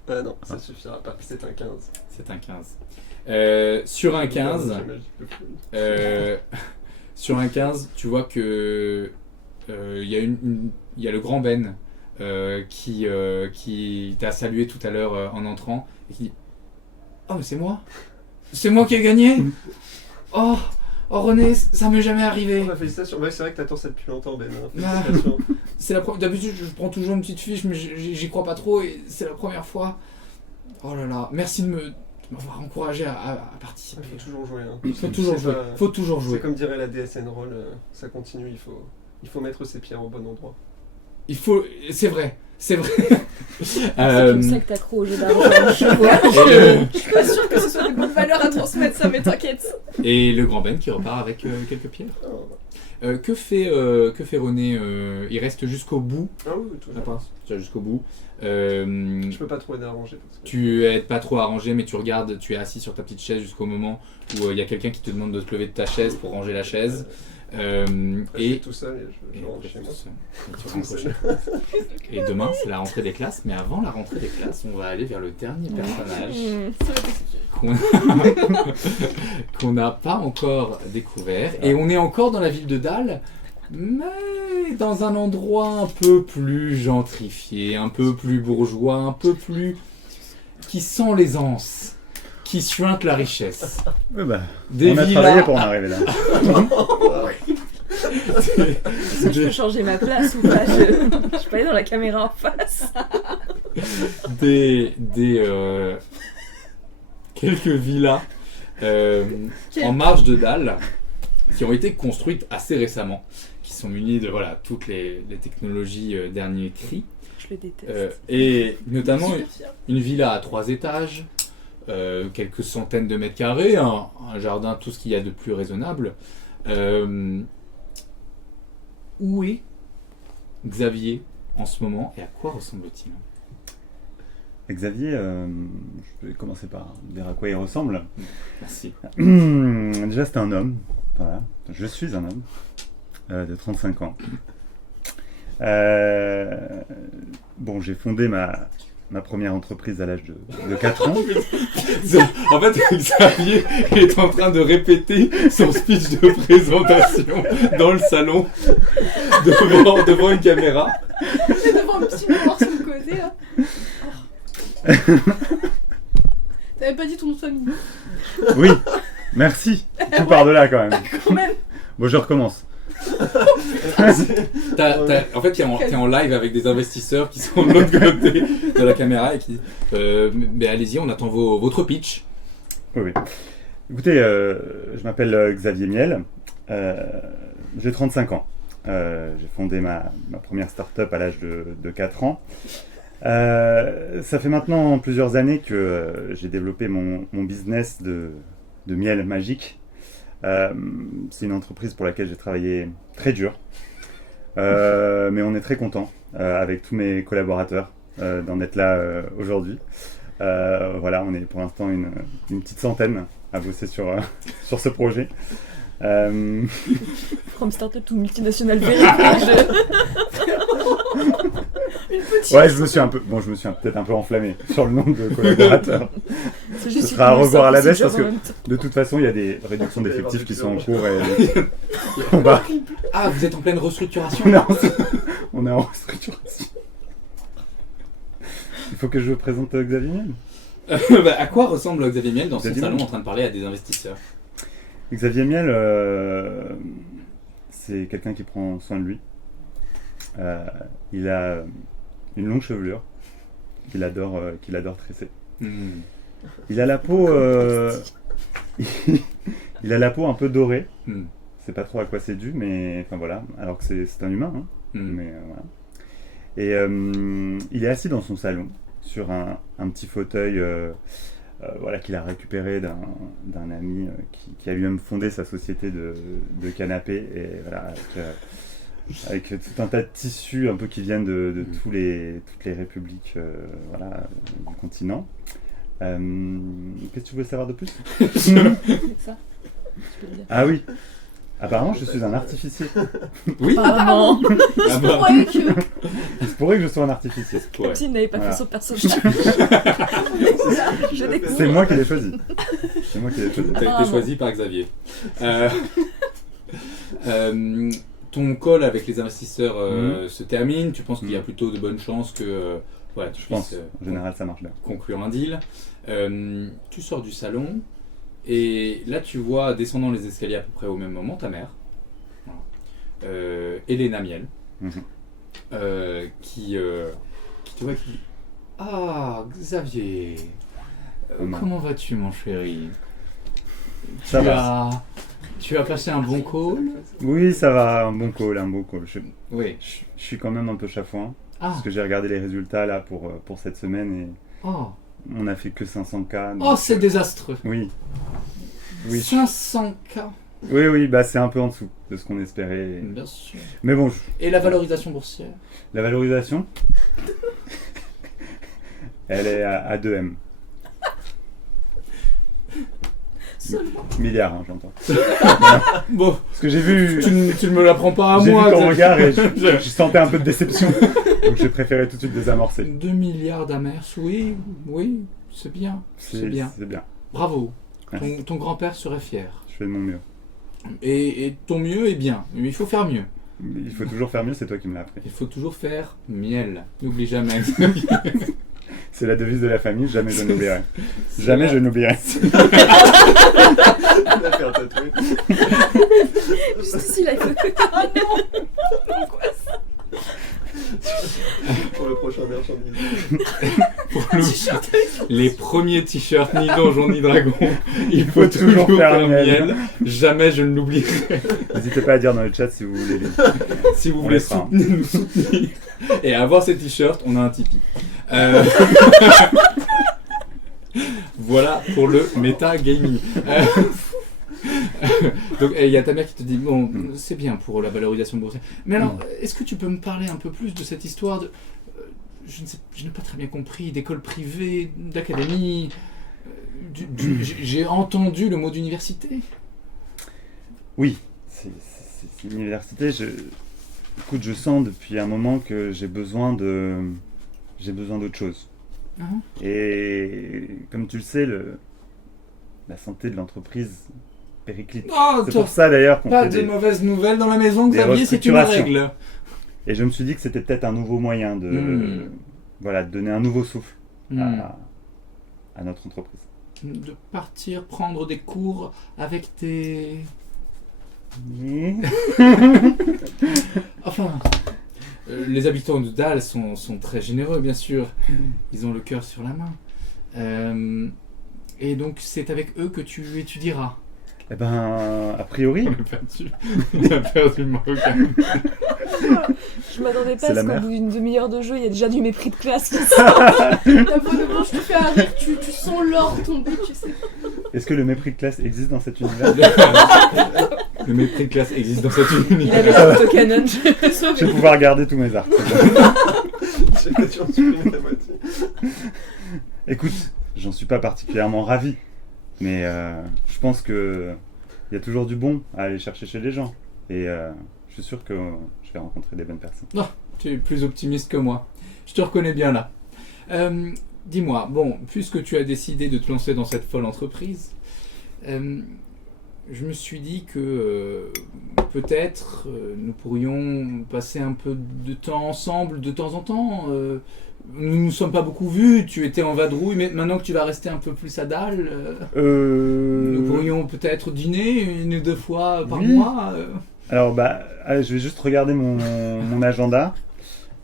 Non, ça suffira pas. C'est un 15. C'est un 15. Sur un 15, sur un 15, tu vois que il y a le grand Ben qui t'a salué tout à l'heure en entrant et qui dit oh mais c'est moi qui ai gagné. Oh René, ça m'est jamais arrivé. Félicitations. Ouais, c'est vrai que t'attends ça depuis longtemps, Ben. Ah. Félicitations. C'est d'habitude je prends toujours une petite fiche mais j'y crois pas trop et c'est la première fois. Oh là là, merci de m'avoir encouragé à participer. Il faut toujours jouer. Hein. Faut toujours jouer. C'est comme dirait la DSN Roll, ça continue, il faut mettre ses pierres au bon endroit. C'est vrai. C'est comme ça que t'accro au jeu d'argent, je vois. Je suis pas sûre que ce soit de bonnes valeurs à transmettre ça, mais t'inquiète. Et le grand Ben qui repart avec quelques pierres. Que fait René il reste jusqu'au bout. Ah oui, toujours. Tu vas jusqu'au bout. Je peux pas trop aider à ranger. Tu aides pas trop à ranger, mais tu regardes, tu es assis sur ta petite chaise jusqu'au moment où il y a quelqu'un qui te demande de te lever de ta chaise pour ranger la chaise. Et tout seul et je rentre chez moi. Tu rentres chez toi. Et demain, c'est la rentrée des classes, mais avant la rentrée des classes, on va aller vers le dernier personnage Ça va t'expliquer. qu'on n'a pas encore découvert. Et on est encore dans la ville de Dal, mais dans un endroit un peu plus gentrifié, un peu plus bourgeois, un peu plus... qui sent l'aisance, qui suinte la richesse. Ouais, bah, Des on a villas... travaillé pour en arriver là. Est-ce que je peux changer ma place ou pas? Je peux aller dans la caméra en face. Quelques villas en marge de dalles qui ont été construites assez récemment, qui sont munies de toutes les technologies dernier cri. Je le déteste. Et notamment Super fière. une villa à 3 étages, quelques centaines de mètres carrés, un jardin, tout ce qu'il y a de plus raisonnable. Où est Xavier en ce moment et à quoi ressemble-t-il? Xavier, je vais commencer par dire à quoi il ressemble. Merci. Déjà, c'est un homme. Voilà. Je suis un homme de 35 ans. Bon, j'ai fondé ma première entreprise à l'âge de 4 ans. En fait, Xavier est en train de répéter son speech de présentation dans le salon devant une caméra. Et devant un petit miroir sur le côté là. T'avais pas dit ton nom de famille. Oui, merci. Tout part de là quand même. Quand même. Bon, je recommence. En fait, t'es en live avec des investisseurs qui sont de l'autre côté de la caméra et qui mais allez-y, on attend votre pitch. Oui. Écoutez, je m'appelle Xavier Miel. J'ai 35 ans. J'ai fondé ma première start-up à l'âge de 4 ans. Ça fait maintenant plusieurs années que j'ai développé mon business de miel magique. C'est une entreprise pour laquelle j'ai travaillé très dur, mais on est très content avec tous mes collaborateurs d'en être là aujourd'hui. Voilà, on est pour l'instant une petite centaine à bosser sur ce projet. From startup to multinational very Ouais, je me suis peut-être un peu enflammé sur le nombre de collaborateurs. C'est Ce juste sera à revoir à la baisse c'est parce job en que même temps. de toute façon il y a des réductions d'effectifs qui sont en cours et on va... Ah, vous êtes en pleine restructuration. on est en restructuration. Il faut que je présente Xavier Miel. À quoi ressemble Xavier Miel dans son Xavier salon Miel. en train de parler à des investisseurs? Xavier Miel, c'est quelqu'un qui prend soin de lui. Il a une longue chevelure qu'il adore tresser. Il a la peau, il a la peau un peu dorée. C'est pas trop à quoi c'est dû, mais enfin voilà. Alors que c'est un humain, hein. Mais voilà. Et il est assis dans son salon sur un petit fauteuil, voilà, qu'il a récupéré d'un ami qui a lui-même fondé sa société de canapés et voilà. Avec tout un tas de tissus un peu qui viennent de toutes les républiques voilà, du continent. Qu'est-ce que tu voulais savoir de plus? C'est ça. Je peux le dire. Ah oui, apparemment je suis un artificier. Oui. Apparemment. Il se pourrait que. Il se pourrait que je sois un artificier. Ouais. Comme s'il n'avait pas Voilà. fait son perso. Je découvre. C'est moi qui l'ai choisi. C'est moi qui l'ai choisi. T'as été choisi par Xavier. Ton call avec les investisseurs se termine. Tu penses qu'il y a plutôt de bonnes chances que voilà, tu Je pense, puisses en général ça marche bien. conclure un deal. Tu sors du salon et là tu vois descendant les escaliers à peu près au même moment ta mère, voilà. Elena Miel, qui te voit et qui dit « Ah, Xavier, comment vas-tu mon chéri? Ça va. Tu as passé un bon call? Oui, ça va, un bon call. Oui. Je suis quand même un peu chafouin. Ah, Parce que j'ai regardé les résultats là pour cette semaine et oh, on a fait que 500K. oh c'est désastreux. Oui. Oui. 500K, Oui, bah c'est un peu en dessous de ce qu'on espérait. bien sûr. Mais bon, Et la valorisation boursière? la valorisation, elle est à 2M. Seulement. Milliards, hein, j'entends. Bon, Parce que j'ai vu, tu ne me l'apprends pas à j'ai moi. vu ton Xavier. regard et je sentais un peu de déception. Donc j'ai préféré tout de suite désamorcer. 2 milliards d'amers, oui, c'est bien, c'est bien. C'est bien. Bravo. Merci. Ton grand-père serait fier. Je fais de mon mieux. Et ton mieux est bien, mais il faut faire mieux. Il faut toujours faire mieux, c'est toi qui me l'as appris. Il faut toujours faire miel. N'oublie jamais. C'est la devise de la famille, jamais je n'oublierai. Jamais je n'oublierai. D'accord, tatoué. Juste ici, là. Ah non. L'angoisse. Pour le prochain merchandise. Pour les premiers t-shirts ni donjon ni dragon, il faut toujours toujours faire faire miel. miel. Jamais je ne l'oublierai. N'hésitez pas à dire dans le chat si vous voulez les. Si vous On voulez les fera. nous soutenir et avoir ces t-shirts, on a un Tipeee. Voilà pour le méta gaming. Donc il y a ta mère qui te dit bon c'est bien pour la valorisation boursière. Mais alors est-ce que tu peux me parler un peu plus de cette histoire de je n'ai pas très bien compris d'école privée, d'académie. J'ai entendu le mot d'université. Oui, c'est une université. Écoute, je sens depuis un moment que j'ai besoin d'autre chose. Et comme tu le sais, la santé de l'entreprise périclite. Oh, C'est pour ça d'ailleurs qu'on pas fait de des... mauvaises nouvelles dans la maison, des Xavier, c'est une restructurations. règle. Et je me suis dit que c'était peut-être un nouveau moyen de voilà, de donner un nouveau souffle à notre entreprise. De partir prendre des cours avec tes... Enfin, les habitants de Dal sont très généreux, bien sûr. Ils ont le cœur sur la main. Et donc, c'est avec eux que tu étudieras. Eh ben, a priori, On a perdu le Marocain. Je m'attendais pas C'est à la ce qu'au mère. bout d'une demi-heure de jeu, il y a déjà du mépris de classe qui sort. Ta peau de blanche, tu fais un rire, tu sens l'or tomber, tu sais. est-ce que le mépris de classe existe dans cet univers? Le mépris de classe existe dans cette Il unité. avait la autocanon. Je vais pouvoir garder tous mes arcs. J'ai pas dû en supprimer la moitié. Écoute, j'en suis pas particulièrement ravi, mais je pense que il y a toujours du bon à aller chercher chez les gens. Et je suis sûr que je vais rencontrer des bonnes personnes. Tu es plus optimiste que moi. Je te reconnais bien là. Dis-moi, bon, puisque tu as décidé de te lancer dans cette folle entreprise, je me suis dit que peut-être nous pourrions passer un peu de temps ensemble de temps en temps. Nous ne nous sommes pas beaucoup vus, tu étais en vadrouille, mais maintenant que tu vas rester un peu plus à Dal, nous pourrions peut-être dîner 1 ou 2 fois par Oui. mois. Alors, je vais juste regarder mon agenda.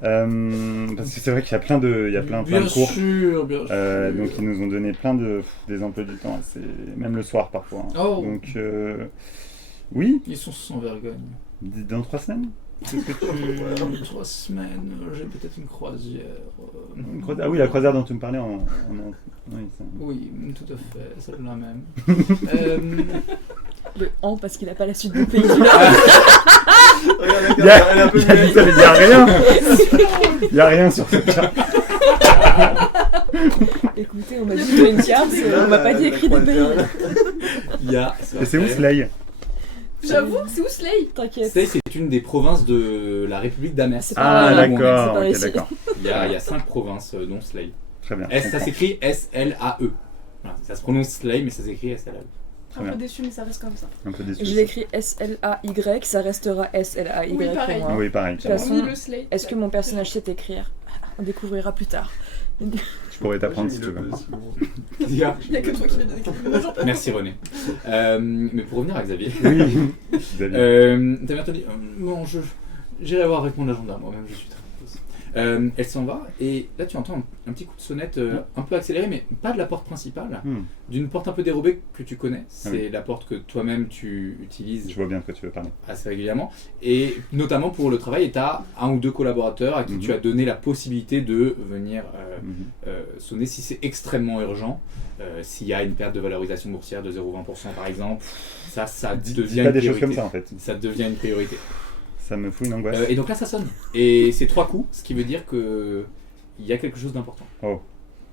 Parce que c'est vrai qu'il y a plein de Bien cours. sûr, bien sûr. Donc ils nous ont donné plein des emplois du temps, même le soir parfois. Hein. Oh. Donc oui, Ils sont sans vergogne. dans 3 semaines. Qu'est-ce que tu... 3 semaines, j'ai peut-être une croisière. Ah oui, la croisière dont tu me parlais oui, ça... Oui, tout à fait, celle-là même. Le an parce qu'il a pas la suite du pays. Regarde la Il y a, carte, elle est un peu il y a dit ça, mais il y a rien. Il y a rien sur cette carte. Écoutez, on m'a dit qu'il y a une carte, on m'a pas dit écrit des pays. Il y a. Et c'est où Slay? J'avoue, c'est où Slay? T'inquiète. Slay, c'est une des provinces de la République d'Amers. C'est Ah pas- d'accord, c'est par ok, ici. d'accord. Il y a 5 provinces, dont Slay. Très bien. Ça s'écrit S-L-A-E. Voilà, ça se prononce Slay, mais ça s'écrit S-L-A-E. Très Un bien. peu déçu, mais ça reste comme ça. Un peu déçu. Je l'écris S-L-A-Y, ça restera S-L-A-Y Oui, pour pareil. moi. Oui, pareil. De toute façon, Hormis le Slay. Est-ce que mon personnage sait écrire? On découvrira plus tard. Je pourrais t'apprendre si tu veux. Il y a que toi qui l'as donné. Bonjour. Merci René. Mais pour revenir à Xavier, Oui. David. ta mère te dit bon, j'irai voir avec mon agenda, moi-même je suis très nerveuse. Elle s'en va, et là tu entends un petit coup de sonnette un peu accéléré, mais pas de la porte principale, d'une porte un peu dérobée que tu connais. C'est oui. la porte que toi-même tu utilises Je vois bien de quoi tu veux parler. assez régulièrement, et notamment pour le travail, et tu as 1 ou 2 collaborateurs à qui tu as donné la possibilité de venir sonner si c'est extrêmement urgent, s'il y a une perte de valorisation boursière de 0,20% par exemple, ça Dis devient pas une des priorité. choses comme ça en fait. Ça devient une priorité. Ça me fout une angoisse. Et donc là ça sonne, et c'est 3 coups, ce qui veut dire que il y a quelque chose d'important. Oh.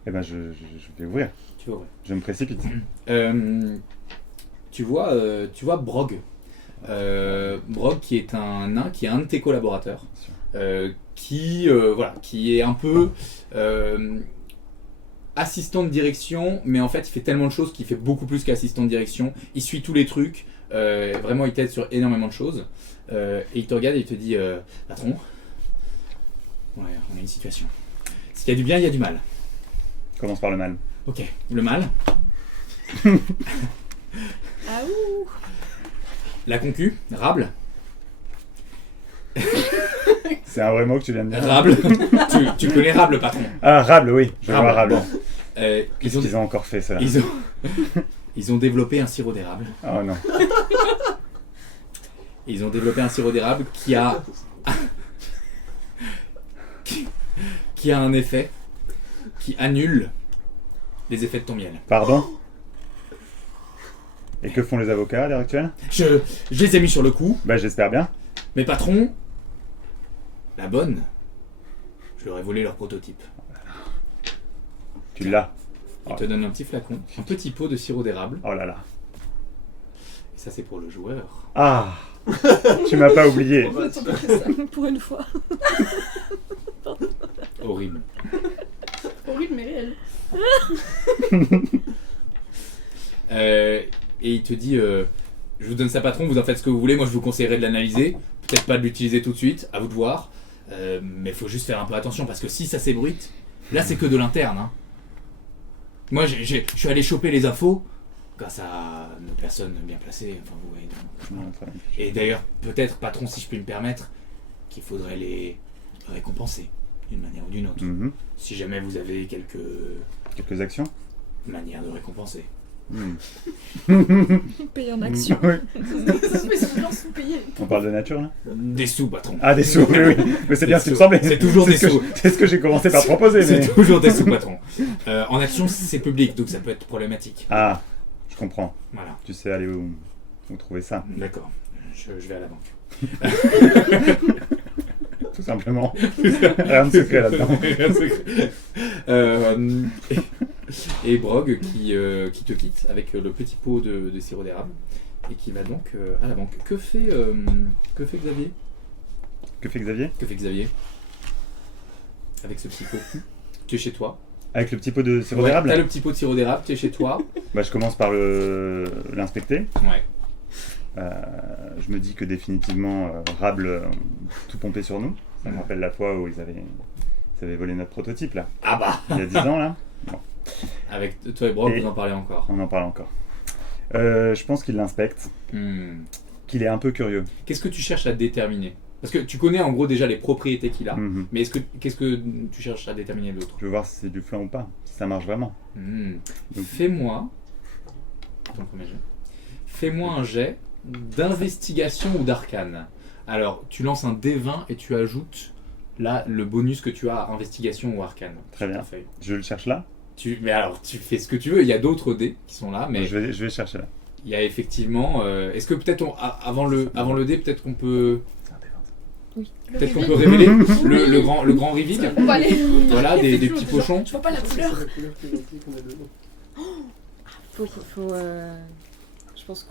Eh ben je vais ouvrir. Tu vois, ouais. Je me précipite. Tu vois Brog. Brog qui est un nain, qui est un de tes collaborateurs, qui est un peu assistant de direction, mais en fait il fait tellement de choses qu'il fait beaucoup plus qu'assistant de direction. Il suit tous les trucs, vraiment il t'aide sur énormément de choses. Et il te regarde et il te dit patron, ouais, on a une situation. S'il y a du bien, il y a du mal. Commence par le mal. Ok, le mal. Ah ouh. La concu, rable. C'est un vrai mot que tu viens de dire. Rable. tu connais rable, patron. Ah, Rable, oui. Je vois Rable. Bon. Qu'est-ce qu'ils ont encore fait, ça? Ils ont développé un sirop d'érable. Oh non. Ils ont développé un sirop d'érable qui a qui a un effet qui annule les effets de ton miel. Pardon? Et que font les avocats à l'heure actuelle? Je les ai mis sur le coup, Bah, j'espère bien. mais patron, la bonne, je leur ai volé leur prototype. Tu l'as. Il te donne un petit flacon, un petit pot de sirop d'érable, Oh là là. et ça c'est pour le joueur. Ah! Tu m'as pas oublié. Pour une fois. Horrible. Horrible, mais réel. Et il te dit, je vous donne ça patron, vous en faites ce que vous voulez, moi je vous conseillerais de l'analyser, peut-être pas de l'utiliser tout de suite, à vous de voir, mais il faut juste faire un peu attention, parce que si ça s'ébruite, là c'est que de l'interne. Hein. Moi je suis allé choper les infos, grâce à une personne bien placée, enfin vous voyez. Non, très bien. Et d'ailleurs, peut-être patron, si je puis me permettre, qu'il faudrait les récompenser, d'une manière ou d'une autre. Mhm. Si jamais vous avez quelques Quelques actions? manières de récompenser. Payer en action. Oui. Mais c'est bien sous-payé. On parle de nature, là? Des sous, patron. Ah, des sous, oui, oui. Mais c'est bien Des ce qui me sous. semblait. C'est toujours des ce que sous. C'est ce que j'ai commencé par proposer, mais... C'est toujours des sous, patron. En action, c'est public, donc ça peut être problématique. Ah, je comprends. Voilà, Tu sais aller où trouver ça, d'accord. Je vais à la banque. tout simplement. Rien de secret là-dedans. Rien de secret. Et Brog qui te quitte avec le petit pot de sirop d'érable et qui va donc à la banque. Que fait Xavier? Que fait Xavier? Que fait Xavier avec ce petit pot? Tu es chez toi. Avec le petit pot de sirop Ouais, d'érable? t'as le petit pot de sirop d'érable, tu es chez toi. Bah, je commence par l'inspecter. Ouais. Je me dis que définitivement, Rable tout pompé sur nous. Ça me rappelle la fois où ils avaient volé notre prototype, là. Ah bah. Il y a 10 ans, là. Avec toi et Brog, Et- vous en parlez encore. On en parle encore. Je pense qu'il l'inspecte, qu'il est un peu curieux. Qu'est-ce que tu cherches à déterminer? Parce que tu connais en gros déjà les propriétés qu'il a, Mhm. mais qu'est-ce que tu cherches à déterminer d'autre? Je veux voir si c'est du flan ou pas, si ça marche vraiment. Donc- Fais-moi ton premier jet. Fais-moi un jet d'investigation ou d'arcane. Alors, tu lances un D20 et tu ajoutes là le bonus que tu as à investigation ou arcane. Très sur ta bien. feuille. Je le cherche là. Mais alors, tu fais ce que tu veux. Il y a d'autres dés qui sont là, mais Je vais chercher là. il y a effectivement. Est-ce que peut-être avant le dé, peut-être qu'on peut révéler le grand reveal. On va aller. Voilà, des Effectivement, petits déjà, pochons. Je vois pas la couleur. C'est la couleur qui est notée qu'on a dedans. Faut je pense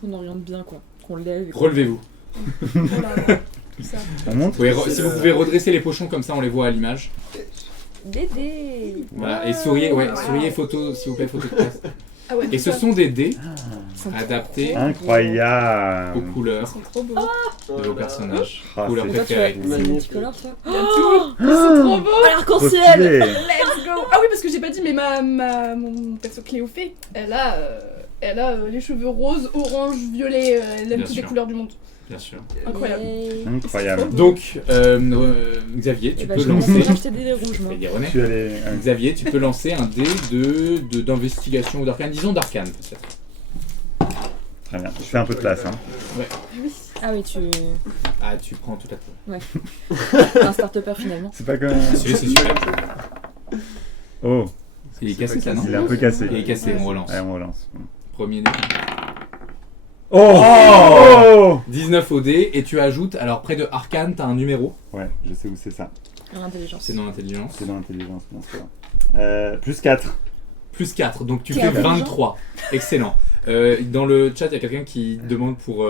qu'on oriente bien quoi, qu'on lève. et qu'on- Relevez-vous. Voilà. Tout ça. On monte? Si vous pouvez redresser les pochons comme ça, on les voit à l'image. Dédé. Voilà, et souriez, souriez photo, s'il vous plaît, photo de classe. Ah ouais, Et ce sont des dés Ils sont adaptés Incroyable. aux couleurs Ils sont trop beaux. de vos personnages. Ah, Couleurs c'est Toi, tu as préférées. c'est multicolore toi. Il y a tout. Ils sont trop beaux. Oh, trop l'arc-en-ciel. stylé. Let's go. Ah oui, parce que j'ai pas dit, mais mon perso Cléophée, elle a les cheveux roses, orange, violet. Elle aime Bien toutes les sûr. couleurs du monde. Bien sûr. Incroyable. Yay. Incroyable. Donc, Xavier, tu Eh ben, peux je vais lancer. acheter des dés rouges moi. Je vais dire René. Tu allais. Xavier, tu peux lancer un dé d'investigation ou d'arcane. Disons d'arcane, peut-être. Très bien. Je fais un peu de place. Hein. Ah oui, tu Ah, tu prends tout à coup. es un start-upper finalement. C'est pas comme. C'est super. Oh, Il est cassé, ça, non? il est un peu cassé. Il est cassé, on relance. Allez, on relance. Premier dé. Oh, oh 19 au dé, et tu ajoutes, alors près de arcane, t'as un numéro. Ouais, je sais où c'est ça. Intelligence. C'est dans l'intelligence. C'est dans l'intelligence, bien sûr. Plus 4. Plus 4, donc tu T'es fais intelligent. 23. Excellent. Dans le chat, il y a quelqu'un qui demande pour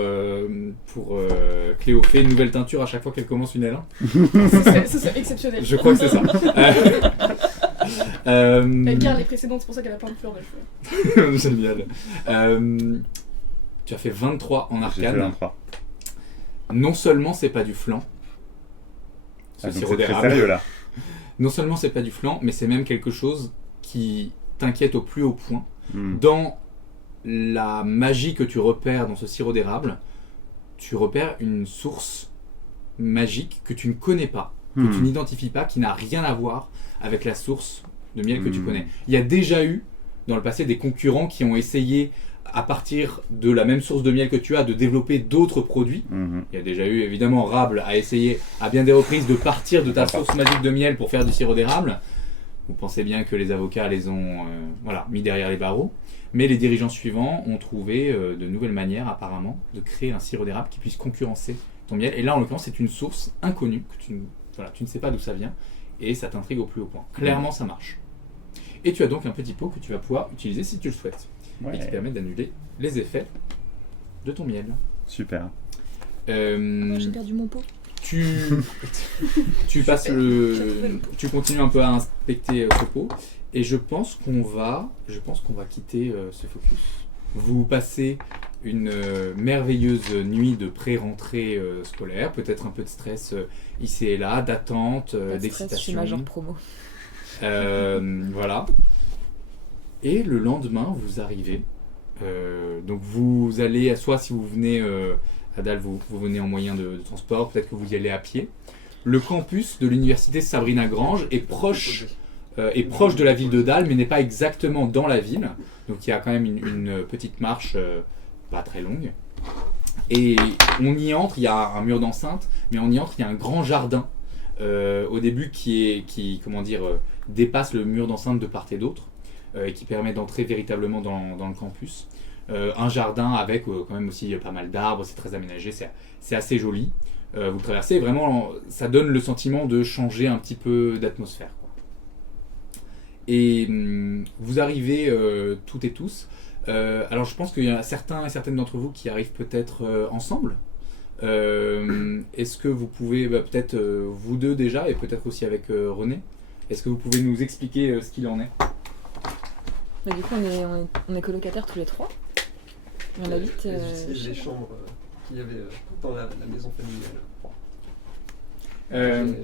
Cléophée une nouvelle teinture à chaque fois qu'elle commence une L1. Ça serait exceptionnel. Je crois que c'est ça. Elle garde les précédentes, c'est pour ça qu'elle a plein de fleurs de cheveux. Génial. Tu as fait 23 en J'ai fait arcane. 23. Non seulement c'est pas du flan, ce Ah, donc sirop c'est très d'érable, sérieux là. Non seulement c'est pas du flan, mais c'est même quelque chose qui t'inquiète au plus haut point. Dans la magie que tu repères dans ce sirop d'érable, tu repères une source magique que tu ne connais pas, que tu n'identifies pas, qui n'a rien à voir avec la source de miel que tu connais. Il y a déjà eu dans le passé des concurrents qui ont essayé, à partir de la même source de miel que tu as, de développer d'autres produits. Il y a déjà eu, évidemment, Rable a essayé à bien des reprises de partir de ta source magique de miel pour faire du sirop d'érable. Vous pensez bien que les avocats les ont mis derrière les barreaux. Mais les dirigeants suivants ont trouvé de nouvelles manières, apparemment, de créer un sirop d'érable qui puisse concurrencer ton miel. Et là, en l'occurrence, c'est une source inconnue, que tu ne sais pas d'où ça vient, et ça t'intrigue au plus haut point. Clairement, ça marche. Et tu as donc un petit pot que tu vas pouvoir utiliser si tu le souhaites. Et qui permet d'annuler les effets de ton miel. Super. J'ai perdu mon pot. Tu continues un peu à inspecter ce pot, et je pense qu'on va quitter ce focus. Vous passez une merveilleuse nuit de pré-rentrée scolaire, peut-être un peu de stress ici et là, d'attente, d'excitation. Je suis major promo. Voilà. Et le lendemain, vous arrivez. Donc vous allez, soit si vous venez à Dal, vous venez en moyen de transport, peut-être que vous y allez à pied. Le campus de l'université Sabrina Grange est proche de la ville de Dal, mais n'est pas exactement dans la ville. Donc il y a quand même une petite marche pas très longue. Et on y entre, il y a un mur d'enceinte, mais on y entre, il y a un grand jardin au début qui dépasse le mur d'enceinte de part et d'autre. Et qui permet d'entrer véritablement dans le campus. Un jardin avec quand même aussi pas mal d'arbres, c'est très aménagé, c'est assez joli. Vous traversez, vraiment, ça donne le sentiment de changer un petit peu d'atmosphère, quoi. Et vous arrivez toutes et tous. Alors je pense qu'il y a certains et certaines d'entre vous qui arrivent peut-être ensemble. Est-ce que vous pouvez, peut-être vous deux déjà, et peut-être aussi avec René, est-ce que vous pouvez nous expliquer ce qu'il en est ? Du coup, on est colocataires tous les trois. On habite. Les chambres qu'il y avait dans la maison familiale.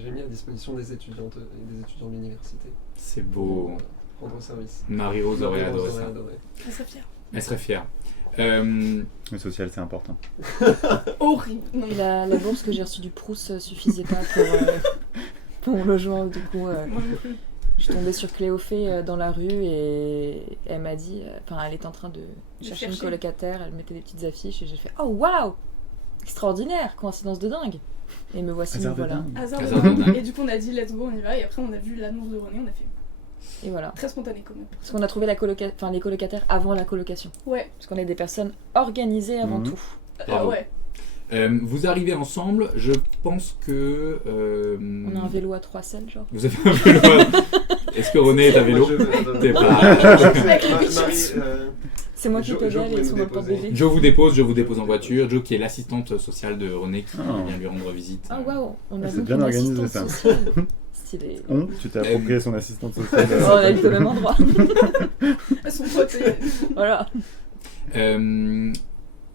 J'ai mis à disposition des étudiantes et des étudiants de l'université. C'est beau. Pour rendre service. Marie-Rose aurait adoré ça. Elle serait fière. Elle serait fière. Le social, c'est important. Horrible. Et la bourse que j'ai reçue du Proust suffisait pas pour mon logement. Du coup, je suis tombée sur Cléophée dans la rue et elle m'a dit, elle était en train de chercher une colocataire, elle mettait des petites affiches et j'ai fait « Oh waouh, extraordinaire, coïncidence de dingue !» Et me voici, me voilà. Hasard de dingue. Et du coup on a dit let's go, on y va, et après on a vu l'annonce de René, on a fait... Et voilà. Très spontané quand même. Parce qu'on a trouvé les colocataires avant la colocation. Ouais. Parce qu'on est des personnes organisées avant tout. Ouais. Vous arrivez ensemble, je pense que... On a un vélo à 3 selles, genre. Vous avez un vélo Est-ce que René est à vélo? T'es pas... C'est moi qui pédale et ils sont dans le porte-bébé. Je vous dépose en voiture. Jo qui est l'assistante sociale de René qui vient lui rendre visite. Ah waouh, on a c'est bien organisé ça. Stylé. Tu t'es approprié son assistante sociale. On habite au même endroit. Elles sont potes. Voilà.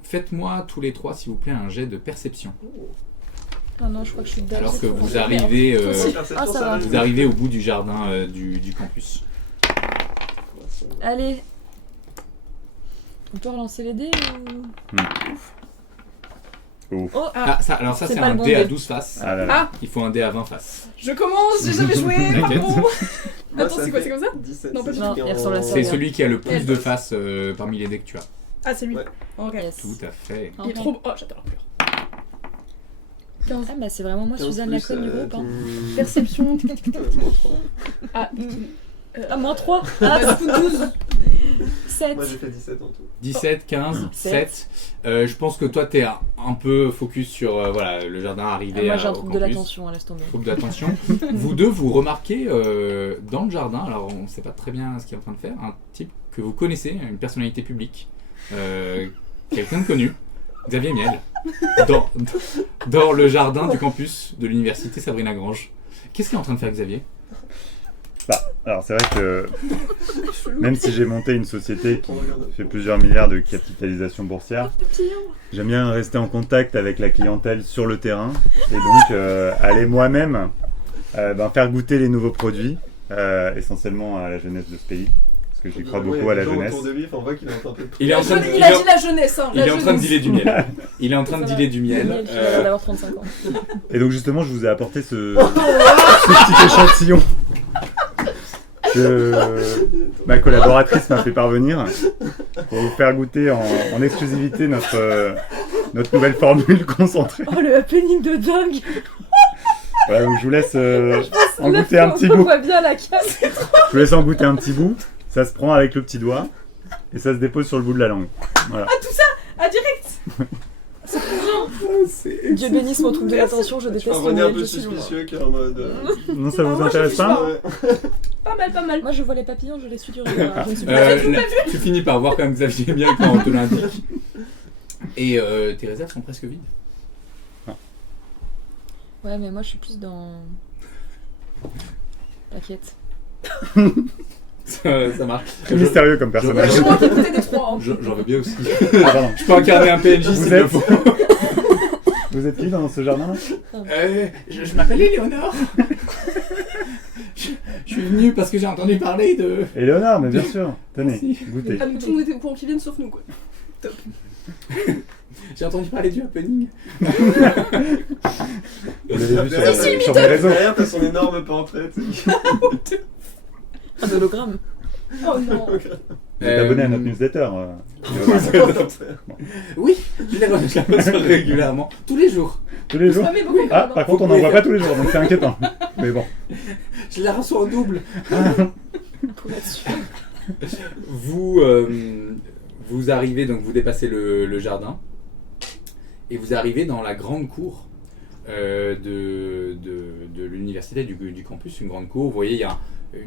Faites-moi tous les trois, s'il vous plaît, un jet de perception. Ah non, je crois que je suis dedans. Alors que vous arrivez, ça va. vous arrivez au bout du jardin du campus. Allez. On peut relancer les dés ou... Ouf. Oh, Ah, ça c'est pas un le bon dé à dé. 12 faces. Ah là là. Il faut un dé à 20 faces. Je commence, j'ai jamais joué, T'inquiète. pardon. Attends, c'est quoi, c'est comme ça? 17. Non, pas du Non, il ressemble à ça. C'est celui qui a le plus de faces parmi les dés que tu as. Ah, c'est lui. Ouais. Ok. Yes. Tout à fait. Il est trop... Oh, j'adore la pleure. 15. Ah bah c'est vraiment moi Suzanne la conne du groupe. Hein. Perception. Ah, Ah, moins 3. bah, du coup, 12. 7. Moi j'ai fait 17 en tout. 17, 15, 7. Je pense que toi, t'es un peu focus sur le jardin arrivé Moi j'ai un au trouble campus. de l'attention, laisse tomber. Trouble d'attention. Vous deux, vous remarquez dans le jardin, alors on ne sait pas très bien ce qu'il est en train de faire, un type que vous connaissez, une personnalité publique, quelqu'un de connu, Xavier Miel, dans le jardin du campus de l'université Sabrina Grange. Qu'est-ce qu'il est en train de faire, Xavier ? Alors c'est vrai que même si j'ai monté une société qui fait plusieurs milliards de capitalisation boursière, j'aime bien rester en contact avec la clientèle sur le terrain et donc aller moi-même faire goûter les nouveaux produits, essentiellement à la jeunesse de ce pays. Parce que j'y crois beaucoup à la jeunesse. Autour de lui, on voit qu'il est en train de... Il a dit la jeunesse. Hein, Il est en train de dealer du miel. Il est en train de dealer du miel. Daniel, qui a l'air d'avoir 35 ans. Et donc justement, je vous ai apporté ce petit échantillon que ma collaboratrice m'a fait parvenir pour vous faire goûter en exclusivité notre nouvelle formule concentrée. Oh, le happening de dingue. Voilà, donc je vous laisse en goûter un petit On bout. voit bien la casse. Je vous laisse en goûter un petit bout. Ça se prend avec le petit doigt et ça se dépose sur le bout de la langue. Voilà. Ah, direct. Dieu bénisse mon trouble de l'attention, je Je déteste suis le un miel, peu je suis loin. suspicieux qui est en mode... Non, ça vous moi, intéresse pas? Ouais. Pas mal. Moi je vois les papillons, je les suis du regard. Je ne suis pas Tu finis par voir quand même Xavier Miel quand on te l'indique. Et tes réserves sont presque vides. Ouais, mais moi je suis plus dans. T'inquiète. Ça marche. Très mystérieux comme personnage. Je crois qu'il goûtait des trois. Hein. J'en veux bien aussi. Ah, pardon. Je peux incarner un PNJ Vous s'il êtes- le faut. Vous êtes qui dans ce jardin-là? Je m'appelle Éléonore. Je suis venu parce que j'ai entendu parler de... Éléonore, mais bien sûr. Tenez, Merci. goûtez. Ah, donc tout le monde était au courant qu'ils viennent sauf nous, quoi. J'ai entendu parler du happening. Vous l'avez vu sur mes réseaux. Derrière, t'as son énorme portrait. Un hologramme. Oh non. Vous êtes abonné à notre newsletter. Oui, je la reçois régulièrement. Tous les jours. Tous les jours. Ah, mais beaucoup, Ah, pardon. par contre, on n'en voit pas tous les jours, donc c'est inquiétant. Mais bon. Je la reçois en double. Pour être sûr. Vous arrivez, donc vous dépassez le jardin. Et vous arrivez dans la grande cour de l'université, du campus. Une grande cour. Vous voyez, il y a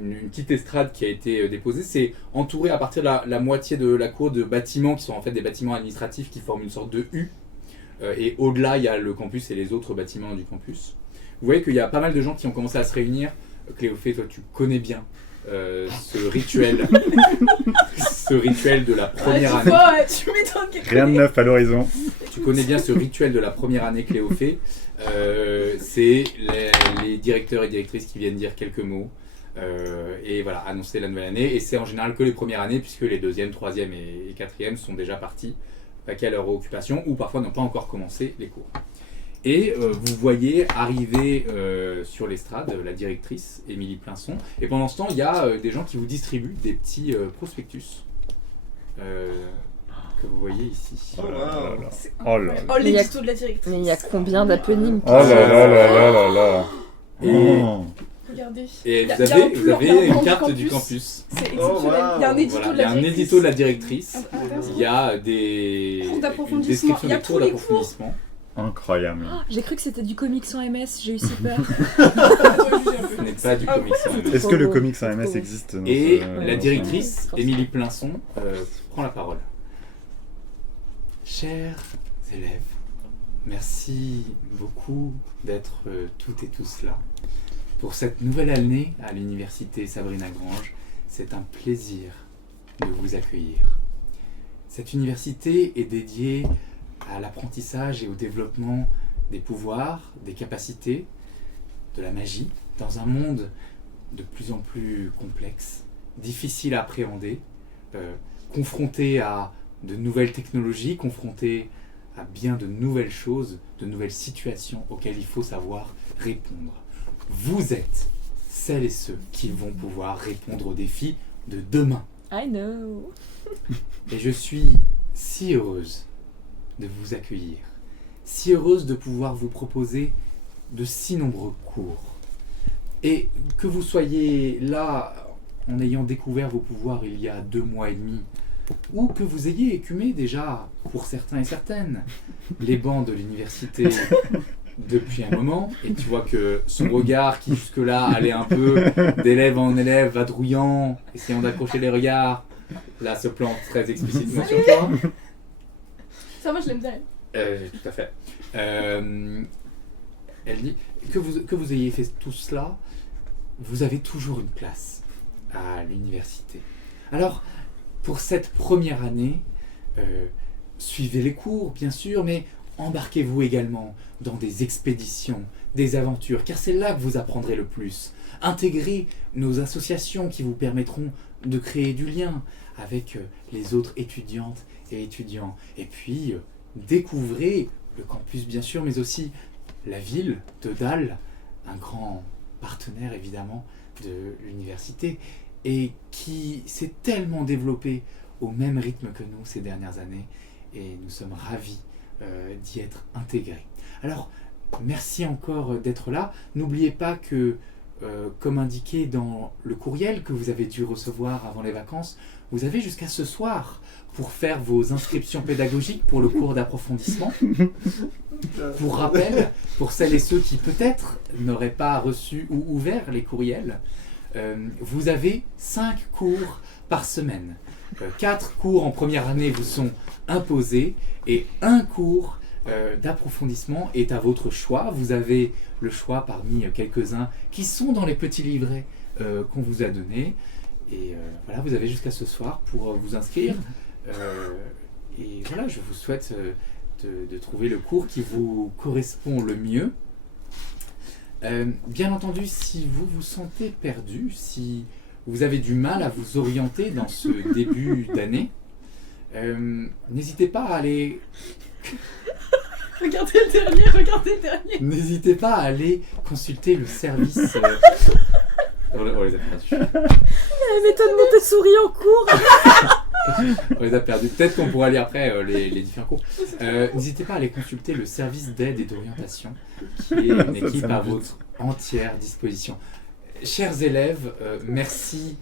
une petite estrade qui a été déposée. C'est entouré à partir de la moitié de la cour de bâtiments qui sont en fait des bâtiments administratifs qui forment une sorte de U. Et au-delà, il y a le campus et les autres bâtiments du campus. Vous voyez qu'il y a pas mal de gens qui ont commencé à se réunir. Cléophée, toi, tu connais bien ce rituel de la première année. Tu m'étonnes qu'il Rien de neuf à l'horizon. Tu connais bien ce rituel de la première année, Cléophée. C'est les directeurs et directrices qui viennent dire quelques mots. Et voilà, annoncer la nouvelle année. Et c'est en général que les premières années, puisque les deuxièmes, troisièmes et quatrièmes sont déjà partis, vaquer à leur occupation, ou parfois n'ont pas encore commencé les cours. Et vous voyez arriver sur l'estrade la directrice, Émilie Plinson. Et pendant ce temps, il y a des gens qui vous distribuent des petits prospectus que vous voyez ici. Oh là là là. C'est Oh là là. Oh, l'édito de la directrice. Mais il y a combien d'happenings Oh là là là là là là. Et- Oh. Regardez. Et Il y a- vous il y a un avez plan une du carte campus. du campus. C'est exceptionnel. Oh, wow. Il y a un édito Voilà, de il y la a un directrice. édito de la directrice. Intéressant. Il y a des Cours une d'approfondissement. description Il y a des tous cours les d'approfondissement. Incroyable. J'ai cru que c'était du comics sans MS, j'ai eu si peur. Ce n'est pas du comics. Est-ce que le Trop comics en beau. MS existe dans Et ce- la dans directrice, Ouais, Émilie Plinson, prend la parole. Chers élèves, merci beaucoup d'être toutes et tous là. Pour cette nouvelle année à l'université Sabrina Grange, c'est un plaisir de vous accueillir. Cette université est dédiée à l'apprentissage et au développement des pouvoirs, des capacités, de la magie, dans un monde de plus en plus complexe, difficile à appréhender, confronté à de nouvelles technologies, confronté à bien de nouvelles choses, de nouvelles situations auxquelles il faut savoir répondre. Vous êtes celles et ceux qui vont pouvoir répondre aux défis de demain. I know. Et je suis si heureuse de vous accueillir, si heureuse de pouvoir vous proposer de si nombreux cours. Et que vous soyez là en ayant découvert vos pouvoirs il y a 2 mois et demi, ou que vous ayez écumé déjà, pour certains et certaines, les bancs de l'université depuis un moment, et tu vois que son regard qui jusque-là allait un peu d'élève en élève, vadrouillant, essayant d'accrocher les regards, là se plante très explicitement sur toi. Ça va, je l'aime bien. Tout à fait. Elle dit que vous ayez fait tout cela, vous avez toujours une place à l'université. Alors, pour cette première année, suivez les cours, bien sûr, mais embarquez-vous également dans des expéditions, des aventures, car c'est là que vous apprendrez le plus. Intégrez nos associations qui vous permettront de créer du lien avec les autres étudiantes et étudiants. Et puis, découvrez le campus bien sûr, mais aussi la ville de Dal, un grand partenaire évidemment de l'université, et qui s'est tellement développé au même rythme que nous ces dernières années, et nous sommes ravis d'y être intégrés. Alors, merci encore d'être là. N'oubliez pas que, comme indiqué dans le courriel que vous avez dû recevoir avant les vacances, vous avez jusqu'à ce soir pour faire vos inscriptions pédagogiques pour le cours d'approfondissement. Pour rappel, pour celles et ceux qui peut-être n'auraient pas reçu ou ouvert les courriels, vous avez 5 cours par semaine. 4 cours en première année vous sont imposés et un cours d'approfondissement est à votre choix. Vous avez le choix parmi quelques-uns qui sont dans les petits livrets qu'on vous a donnés. Et voilà, vous avez jusqu'à ce soir pour vous inscrire. Et voilà, je vous souhaite de trouver le cours qui vous correspond le mieux. Bien entendu, si vous vous sentez perdu, si vous avez du mal à vous orienter dans ce début d'année, n'hésitez pas à aller... Regardez le dernier. N'hésitez pas à aller consulter le service... On les a perdus. La méthode Montessori en cours. On les a perdus. Peut-être qu'on pourra lire après les différents cours. N'hésitez pas à aller consulter le service d'aide et d'orientation, qui est une équipe à votre entière disposition. Chers élèves, merci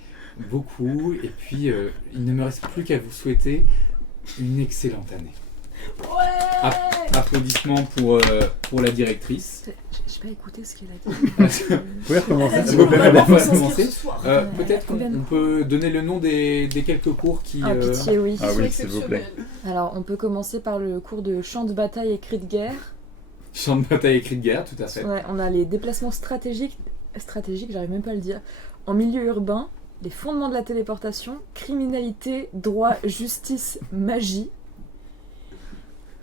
beaucoup. Et puis, il ne me reste plus qu'à vous souhaiter une excellente année. Ouais. Applaudissements pour la directrice. J'ai pas écouté ce qu'elle a dit. Vous pouvez recommencer s'il Vous vous plaît, pouvez madame. commencer. Peut-être Combien de qu'on peut donner le nom des quelques cours qui... Ah, pitié, oui. Ah oui, s'il vous plaît. Alors, on peut commencer par le cours de chant de bataille et cris de guerre. Chant de bataille et cris de guerre, tout à fait. Ouais, on a les déplacements stratégiques, j'arrive même pas à le dire, en milieu urbain, les fondements de la téléportation, criminalité, droit, justice, magie,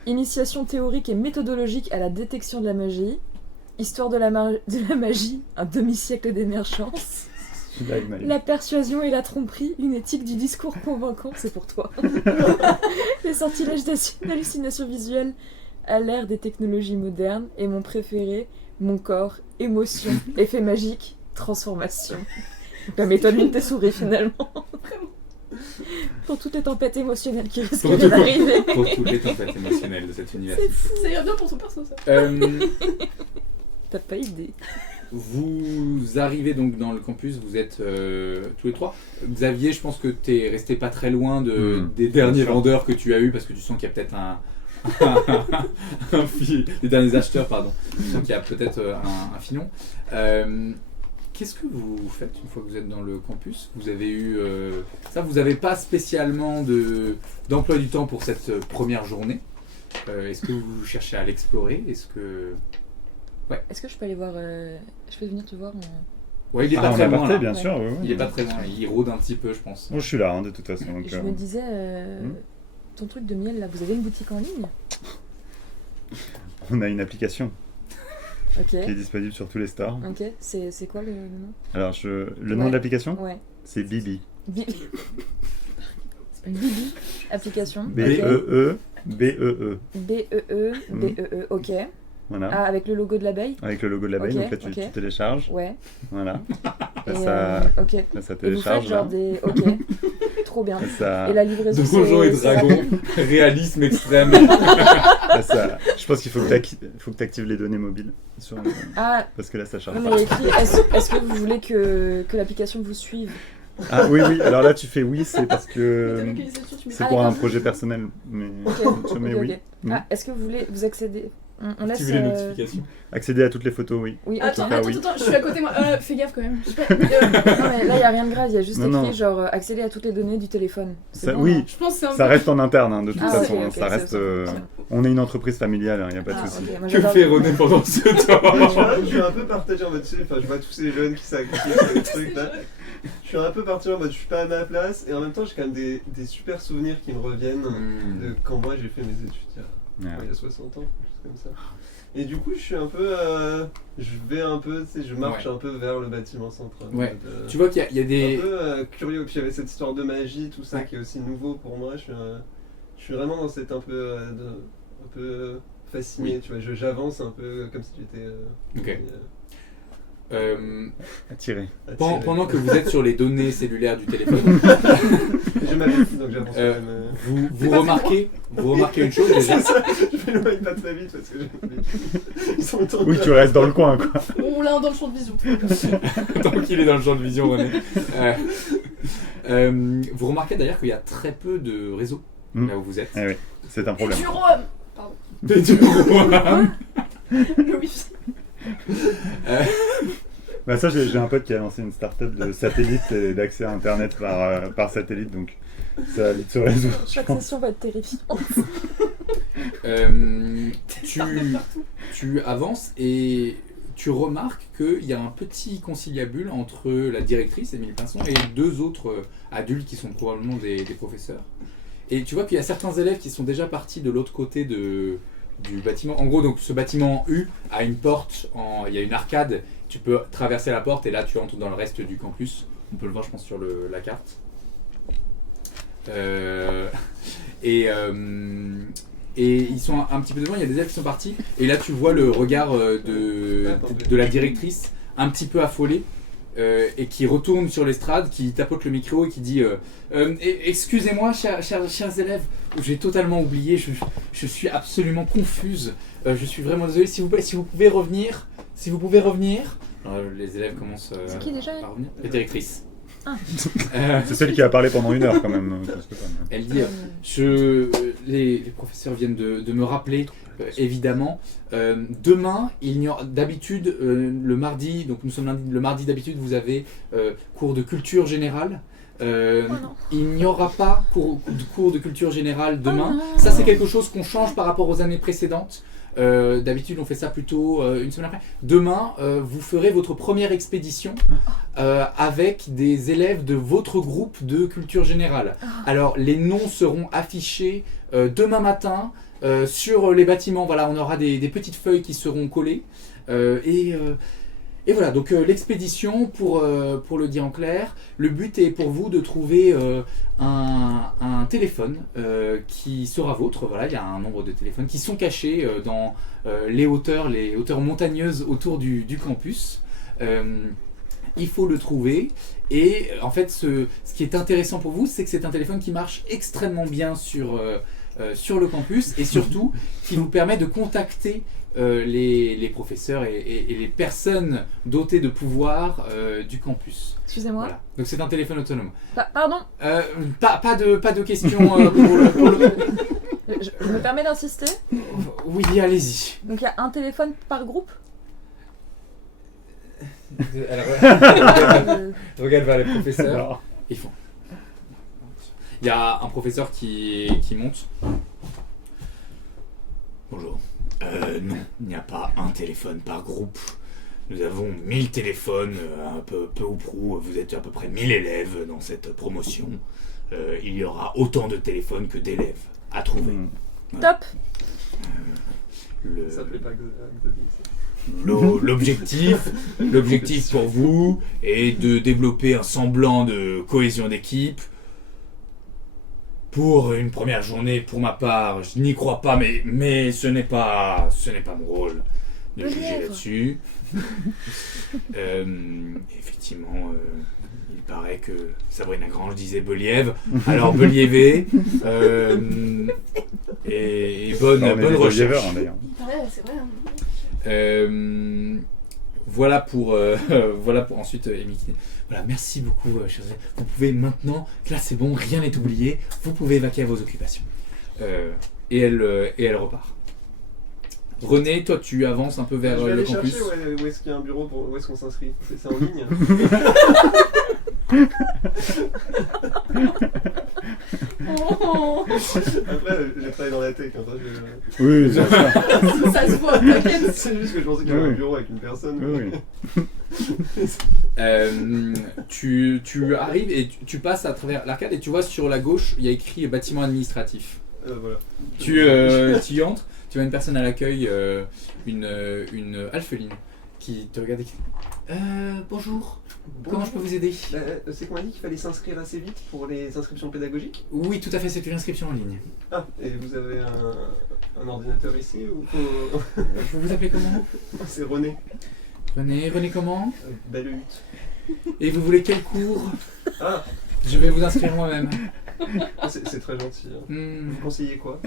initiation théorique et méthodologique à la détection de la magie, histoire de la magie, un demi-siècle d'émergence, la persuasion et la tromperie, une éthique du discours convaincant, c'est pour toi, les sortilèges d'hallucination visuelle à l'ère des technologies modernes, et mon préféré, mon corps, émotion, effet magique, transformation. Donc la méthode Montessori finalement. Pour toutes les tempêtes émotionnelles qui risqueraient d'arriver. Pour toutes les tempêtes émotionnelles de cette université. Ça ira bien pour ton perso, ça. T'as pas idée. Vous arrivez donc dans le campus, vous êtes tous les trois. Xavier, je pense que t'es resté pas très loin des derniers vendeurs que tu as eu, parce que tu sens qu'il y a peut-être des derniers acheteurs, pardon. Tu sens qu'il y a peut-être un filon. Qu'est-ce que vous faites une fois que vous êtes dans le campus? Vous avez eu ça, vous n'avez pas spécialement d'emploi du temps pour cette première journée. Est-ce que vous cherchez à l'explorer? Est-ce que je peux aller voir je peux venir te voir en... Ouais, il est pas très loin là. Bien sûr, oui, oui. Il est pas très loin, il rôde un petit peu, je pense. Bon, je suis là, de toute façon. Donc, Je me disais ton truc de miel là, vous avez une boutique en ligne? On a une application Ok. qui est disponible sur tous les stores. Ok, c'est quoi le nom? Alors, le nom de l'application, Ouais. c'est Bibi. Bibi. Bibi application. B-E-E. B-E-E, ok. Voilà. Ah, avec le logo de l'abeille? Avec le logo de l'abeille, Ok, donc là tu ok. télécharges. Ouais. Voilà. Et, Là, ok. là, ça Et vous faites télécharge. genre Là. des... Ok. Trop bien. Là, ça, Et la livraison, Donjons et c'est Dragons, rapide? réalisme extrême. là, ça- je pense qu'il faut que tu actives les données mobiles. Ah, Parce que là, ça charge non, pas. mais écrit, est-ce que vous voulez que l'application vous suive? Ah oui, oui. Alors là, tu fais oui, c'est parce Ta que localisation, tu mets c'est Ah, pour un d'accord. projet personnel. Mais Ok, tu mets ok, oui. ok. Ah, est-ce que vous voulez vous accéder? On laisse... Activez les notifications. Accéder à toutes les photos, oui. Oui, ok. Attends, Ah, attends, oui. attends, je suis à côté moi. Fais gaffe quand même. Je sais pas, Non, mais là, il n'y a rien de grave, il y a juste Non, écrit non. genre accéder à toutes les données du téléphone. C'est Ça- bon, oui. non? je pense que c'est un Ça peu... reste en interne, de toute Ah, façon. ok, ok, Ça c'est reste. bon. On est une entreprise familiale, il n'y a pas de Ah, souci. ok, moi, Que j'adore- fait René pendant ce temps? Je suis un peu partagé en mode, tu sais, enfin, je vois tous ces jeunes qui s'activent, des trucs là. Je suis un peu partagé en mode, je suis pas à ma place, et en même temps, j'ai quand même des super souvenirs qui me reviennent de quand moi j'ai fait mes études Ouais. il y a 60 ans, quelque chose comme ça. Et du coup, je suis un peu. Je vais un peu, tu sais, je marche un peu vers le bâtiment central. Ouais. Tu vois qu'il y a des. Un peu curieux. Puis il y avait cette histoire de magie, tout ça qui est aussi nouveau pour moi. Je suis vraiment dans cette un peu fasciné, tu vois. J'avance un peu comme si j'étais. Ok. Attiré. Pendant que vous êtes sur les données cellulaires du téléphone, je m'avertis donc j'avance. vous remarquez une chose déjà. Je m'éloigne pas très vite parce que ils sont autour de Oui, tu restes dans le coin, quoi. On l'a dans le champ de vision. Tant qu'il est dans le champ de vision, René. Vous remarquez d'ailleurs qu'il y a très peu de réseaux là où vous êtes. Eh oui, c'est un problème. Du rhum. Pardon. Du rhum. Le wifi. Bah ça, j'ai un pote qui a lancé une start-up de satellite et d'accès à Internet par satellite, donc ça va vite se résoudre. Chaque session va être terrifiante. Tu avances et tu remarques qu'il y a un petit conciliabule entre la directrice, Émilie Pinson, et deux autres adultes qui sont probablement des professeurs. Et tu vois qu'il y a certains élèves qui sont déjà partis de l'autre côté du bâtiment. En gros, donc ce bâtiment U a une porte, il y a une arcade, tu peux traverser la porte et là tu entres dans le reste du campus. On peut le voir, je pense, sur la carte. Et ils sont un petit peu devant, il y a des élèves qui sont partis. Et là tu vois le regard de la directrice un petit peu affolée. Et qui retourne sur l'estrade, qui tapote le micro et qui dit excusez-moi chers élèves, j'ai totalement oublié, je suis absolument confuse, je suis vraiment désolé, s'il vous plaît, si vous pouvez revenir. Alors, les élèves commencent C'est qui déjà à revenir. La directrice. Ah. C'est celle qui a parlé pendant 1 heure quand même. Elle dit les professeurs viennent de me rappeler, évidemment. Demain, il n'y aura d'habitude le mardi, donc nous sommes lundi, le mardi d'habitude vous avez cours de culture générale. Il n'y aura pas cours de culture générale demain. Ça c'est quelque chose qu'on change par rapport aux années précédentes. D'habitude on fait ça plutôt une semaine après. Demain vous ferez votre première expédition avec des élèves de votre groupe de culture générale. Alors les noms seront affichés demain matin sur les bâtiments. Voilà, on aura des petites feuilles qui seront collées et voilà, donc l'expédition, pour le dire en clair, le but est pour vous de trouver un téléphone qui sera vôtre. Voilà, il y a un nombre de téléphones qui sont cachés dans les hauteurs montagneuses autour du campus. Il faut le trouver et en fait ce qui est intéressant pour vous, c'est que c'est un téléphone qui marche extrêmement bien sur le campus et surtout qui vous permet de contacter les professeurs et les personnes dotées de pouvoir du campus. Excusez-moi. Voilà. Donc c'est un téléphone autonome. Pardon. Pas de questions pour le... Je me permets d'insister. Oui, allez-y. Donc il y a un téléphone par groupe. Regarde vers les professeurs. Ils font. Il y a un professeur qui monte. Bonjour. Non, il n'y a pas un téléphone par groupe. Nous avons 1000 téléphones, un peu ou prou. Vous êtes à peu près 1000 élèves dans cette promotion. Il y aura autant de téléphones que d'élèves à trouver. Top. Ça plaît pas Xavier. L'objectif pour vous est de développer un semblant de cohésion d'équipe. Pour une première journée, pour ma part, je n'y crois pas, mais ce n'est pas mon rôle de juger là-dessus. Effectivement, il paraît que Sabrina Grange disait Beliève, alors Beliévé, et bonne recherche. Hein, d'ailleurs. Ouais, c'est vrai. Hein. Voilà pour ensuite Émilie. Voilà, merci beaucoup, chers élèves. Vous pouvez maintenant, là c'est bon, rien n'est oublié, vous pouvez vaquer à vos occupations. Et elle repart. René, toi tu avances un peu vers je vais le aller campus. chercher où est-ce qu'il y a un bureau, où est-ce qu'on s'inscrit. C'est en ligne. Après, j'ai travaillé dans la tech. Oui, c'est ça. Ça se voit, t'inquiète. C'est juste que je pensais qu'il y avait un bureau avec une personne. Oui. Tu arrives et tu passes à travers l'arcade et tu vois sur la gauche, il y a écrit bâtiment administratif. Voilà. Tu y entres, tu vois une personne à l'accueil, une alpheline, qui te regarde et qui dit bonjour, comment je peux vous aider? C'est qu'on m'a dit qu'il fallait s'inscrire assez vite pour les inscriptions pédagogiques. Oui, tout à fait, c'est une inscription en ligne. Ah, et vous avez un ordinateur ici ou Vous appelez comment? C'est René. René comment? Ballehutte. Et vous voulez quel cours? Ah, Je vais vous inscrire moi-même. c'est très gentil. Hein. Hmm, Vous conseillez quoi?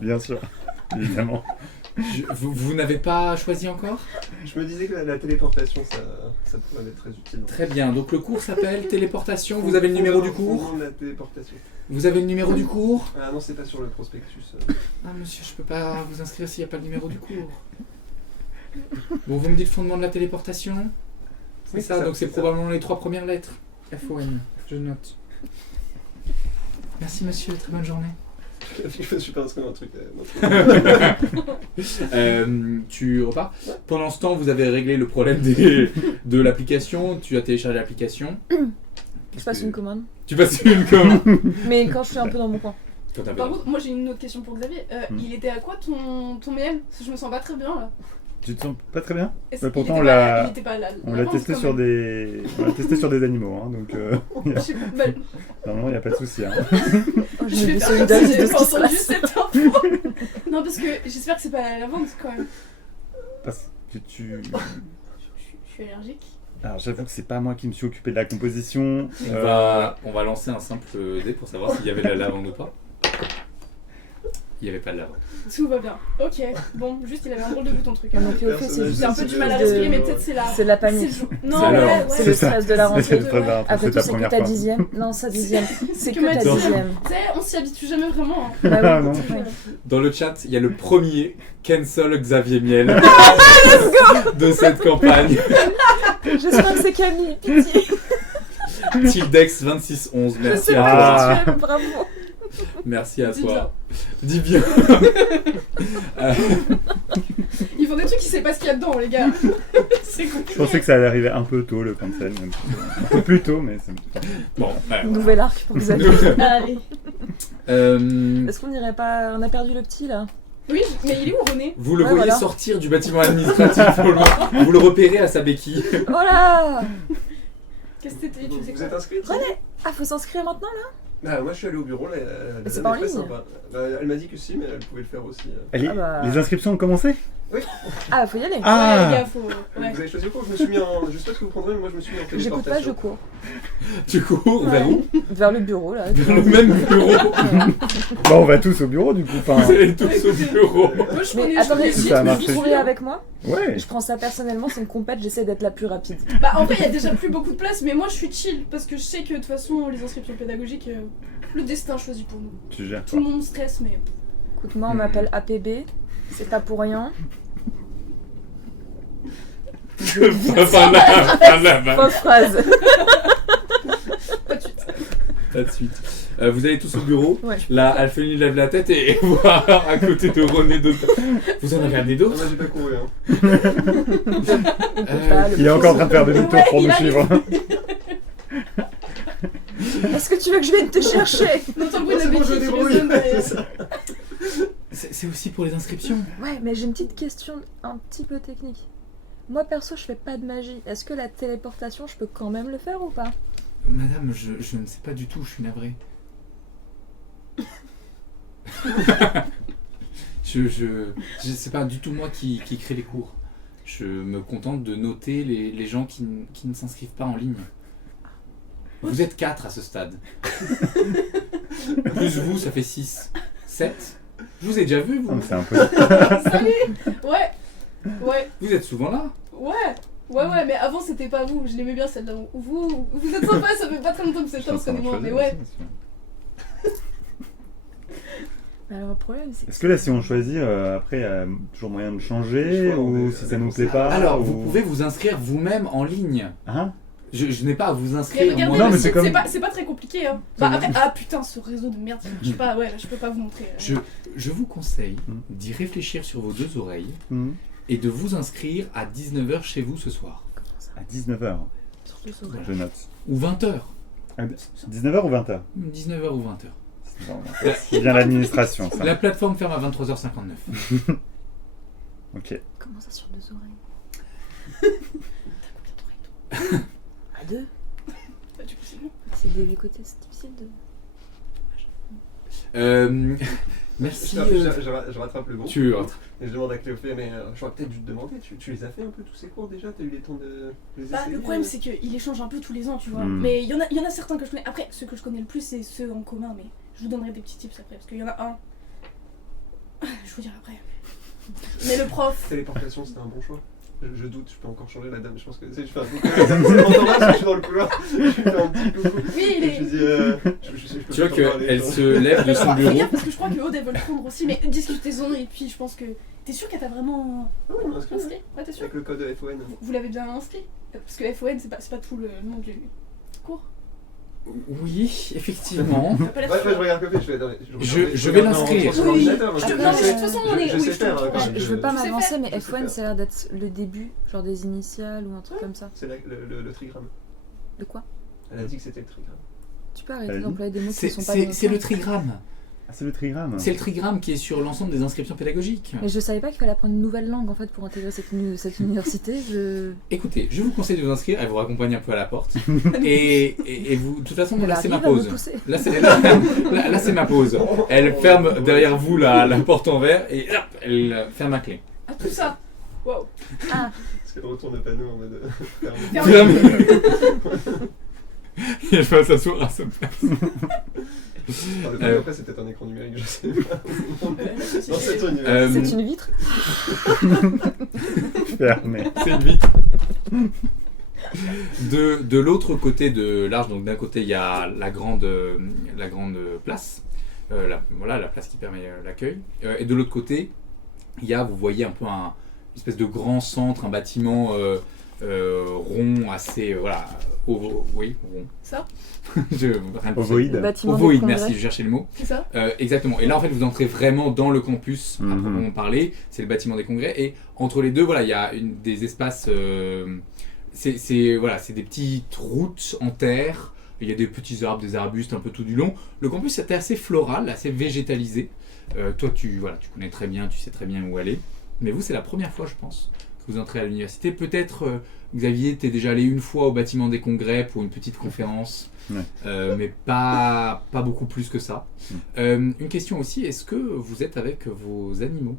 Bien sûr, évidemment. vous n'avez pas choisi encore? Je me disais que la téléportation, ça pourrait être très utile. Très bien, donc le cours s'appelle téléportation, vous avez le numéro du cours? La téléportation. Vous avez le numéro du cours? Ah non, c'est pas sur le prospectus. Ah monsieur, je peux pas vous inscrire s'il n'y a pas le numéro du cours. Bon, vous me dites le fondement de la téléportation? C'est Oui, ça, donc c'est probablement les 3 premières lettres. FON, je note. Merci monsieur, très bonne journée. Je me suis pas inscrit dans un truc. Tu repars. Pendant ce temps, vous avez réglé le problème de l'application. Tu as téléchargé l'application. Je passe une commande. Tu passes une commande. Mais quand je suis un peu dans mon coin. Quand t'as Par peur. contre, moi j'ai une autre question pour Xavier. Il était à quoi ton mail? Parce que je me sens pas très bien là. Tu te sens pas très bien? Est-ce Mais qu'il pourtant, il était pas là. on l'a testé sur des animaux, hein, donc Je sais pas, bah, normalement il n'y a pas de souci. Hein. Oh, je je vais me faire comme si solidarise de j'avais ce pas qui se entendu passe. cette info. Non, parce que j'espère que c'est pas la vente quand même. Parce que tu... Je suis allergique. Alors j'avoue que c'est pas moi qui me suis occupé de la composition. On va lancer un simple dé pour savoir s'il y avait de la lavande ou pas. Il n'y avait pas de lavande. Tout va bien. Ok, bon, juste il avait un drôle de bout ton truc. Ah, donc au fait, c'est juste J'ai un peu du mal à respirer, mais peut-être c'est la. C'est la C'est panique. le jour. Non, C'est alors, ouais, C'est ouais. le stress de la rentrée. C'est le stress de la rentrée, Après c'est tout, ta c'est que première ta fois. 10e. Non, sa 10e. C'est que que ma ta 10e. 10e. Tu sais, on s'y habitue jamais vraiment. Hein. Bah oui. non. Ouais. Dans le chat, il y a le premier cancel Xavier Miel de cette campagne. J'espère que c'est Camille. Pitié. Tildex 2611, Je merci sais à pas toi. qui tu es, bravo. Merci à Dis toi. Dis bien. Ils font des trucs, ils savent pas ce qu'il y a dedans, les gars. C'est compliqué. Je pensais que ça allait arriver un peu tôt le cancel, même si un peu plus tôt, mais c'est... Bon, voilà. Nouvel arc pour Xavier. Allez. Est-ce qu'on dirait pas. On a perdu le petit là? Oui, mais il est où René? Vous le Ouais, voyez voilà. sortir du bâtiment administratif, vous le repérez à sa béquille. Oh là! Qu'est-ce que c'était? Tu faisais Vous quoi? êtes inscrite? Ah, faut s'inscrire maintenant là? Ah, moi je suis allé au bureau, la c'est dame pas en est très ligne sympa. Elle m'a dit que si, mais elle pouvait le faire aussi. Ah bah. Les inscriptions ont commencé? Ah, faut y aller. Ah. Ouais, les gars, faut. Vous Ouais. avez choisi quoi? Je me suis mis en. Je sais pas ce que vous prendrez, mais moi je me suis mis en J'écoute pas, je téléportation. cours. Tu cours vers où? Vers le bureau là. Vers le même bureau. Bon, on va tous au bureau du coup. Enfin, Vous allez tous au bureau. Moi, je Mais connais. attendez, Ça a marché. vous courez avec moi? ouais. Je prends ça personnellement, c'est une compète, j'essaie d'être la plus rapide. Bah, en vrai, il y a déjà plus beaucoup de place, mais moi je suis chill parce que je sais que de toute façon, les inscriptions pédagogiques, le destin choisit pour nous. Tu gères Tout quoi? le monde stresse, mais. Écoute, moi on m'appelle APB, c'est pas pour rien. Fausse phrase. Pas de suite. Pas de suite. Vous allez tous au bureau. Ouais. Là, Alphénie lève la tête et voir à côté de René de... Vous en avez amené Ah, d'autres? moi j'ai pas couru, hein. Il est encore en train de faire demi-tour Ouais, pour il nous arrive. suivre. Est-ce que tu veux que je vienne te chercher? Dans le bruit de la C'est bon, bêtise, je je débrouille. résonne derrière. C'est ça. C'est aussi pour les inscriptions. Ouais, mais j'ai une petite question un petit peu technique. Moi perso, je fais pas de magie. Est-ce que la téléportation, je peux quand même le faire ou pas? Madame, je ne sais pas du tout, je suis navré. je sais pas du tout moi qui crée les cours. Je me contente de noter les gens qui ne s'inscrivent pas en ligne. Vous êtes 4 à ce stade. Plus vous, ça fait 6. 7. Je vous ai déjà vu, Non, vous. mais c'est un peu... Salut. Ouais. Ouais. Vous êtes souvent là. Ouais. Ouais, mais avant c'était pas vous, je l'aimais bien celle d'avant. Vous êtes sympa, ça fait pas très longtemps que vous êtes là, on se connaît moins, mais ouais. Alors le problème, c'est Est-ce que là, si on choisit, après, il y a toujours moyen de changer, Je vois, ou mais- si ça nous plaît pas? Alors, ou- vous pouvez vous inscrire vous-même en ligne. Hein? Je n'ai pas à vous Mais inscrire. regardez, Non, le mais c'est site, comme- c'est pas très compliqué. Hein. Bah après, ah putain, ce réseau de merde, je sais pas, ouais, je peux pas vous montrer. Je vous conseille Mm. d'y réfléchir sur vos 2 oreilles Mhm. et de vous inscrire à 19h chez vous ce soir. À 19h, surtout sur je note. Ou 20h. 19h ou 20h? 19h ou 20h. Bon, c'est bien l'administration, ça. La plateforme ferme à 23h59. Ok. Comment ça sur 2 oreilles? T'as combien d'oreilles toi? À 2. Bah, du coup, c'est bon. C'est des côtés, c'est difficile de. Merci. Je rattrape le groupe. Tu Et je demande à Cléophée, mais j'aurais peut-être dû te demander, tu les as fait un peu tous ces cours déjà? T'as eu les temps de les Bah, essayer? le problème, c'est qu'il échange un peu tous les ans, tu vois. Mm. Mais il y en a certains que je connais. Après, ceux que je connais le plus, c'est ceux en commun, mais je vous donnerai des petits tips après, parce qu'il y en a un. Je vous dirai après. Mais le prof. Téléportation, c'était un bon choix. Je doute, je peux encore changer la dame. Je pense que tu sais, je fais un coucou. Ça m'entend mal parce que je suis dans le couloir. Je fais un petit coucou. Oui, il Et est. je dis, Tu vois qu'elle se lève de son Fais bureau. gaffe, parce que je crois que Aude, elle veut le prendre aussi, mais discutez-en, et puis je pense que. T'es sûr qu'elle t'a vraiment Ah oui, on m'a inscrit. inscrit? Ouais, t'es sûr? Avec le code FON. Vous l'avez bien inscrit? Parce que FON, c'est pas tout le nom du cours. Oui, effectivement. T'as pas l'air Ouais, sûr. je regarde Cléophée, je fais. Je vais l'inscrire. Sur Oui. l'ordinateur, Je hein, te- je non, mais sais- de toute façon, on est. je oui, sais je te faire, le quand même. Je veux pas Tu sais m'avancer, faire mais Je sais F1 faire. ça a l'air d'être le début, genre des initiales ou un truc comme ça. C'est le trigramme. De quoi? Elle a dit que c'était le trigramme. Tu peux arrêter Vas-y. d'employer des mots qui C'est sont pas c'est le bons. trigramme. Ah, c'est le trigramme. C'est le trigramme qui est sur l'ensemble des inscriptions pédagogiques. Mais je savais pas qu'il fallait apprendre une nouvelle langue en fait pour intégrer cette université. Écoutez, je vous conseille de vous inscrire, elle vous raccompagne un peu à la porte. Et vous, de toute façon, Elle là c'est ma arrive à me pause. pousser. Là c'est ma pause. Elle ferme derrière vous la porte en verre et hop, elle ferme à clé. Ah, tout ça. Waouh. Parce qu'elle retourne le panneau en mode. Ferme. Et je vais s'asseoir à sa place. Le panneau après, c'est peut-être un écran numérique, je sais pas. Non, c'est un numérique. C'est une vitre. Fermé. C'est une vitre. De l'autre côté de l'arche, donc d'un côté il y a la grande place, voilà la place qui permet l'accueil, et de l'autre côté il y a, vous voyez un peu une espèce de grand centre, un bâtiment rond, assez voilà, oui rond. Ça, Ovoïde. Le bâtiment des Ovoïde, congrès. merci, je cherchais le mot. c'est ça. Exactement. Et là, en fait, vous entrez vraiment dans le campus à Mhm. proprement parler. C'est le bâtiment des congrès. Et entre les deux, voilà, il y a des espaces. Voilà, c'est des petites routes en terre. Il y a des petits arbres, des arbustes un peu tout du long. Le campus était assez floral, assez végétalisé. Toi, tu connais très bien, tu sais très bien où aller. Mais vous, c'est la première fois, je pense, que vous entrez à l'université. Peut-être, Xavier, t'es déjà allé une fois au bâtiment des congrès pour une petite conférence. Ouais. Mais pas beaucoup plus que ça. Une question aussi, est-ce que vous êtes avec vos animaux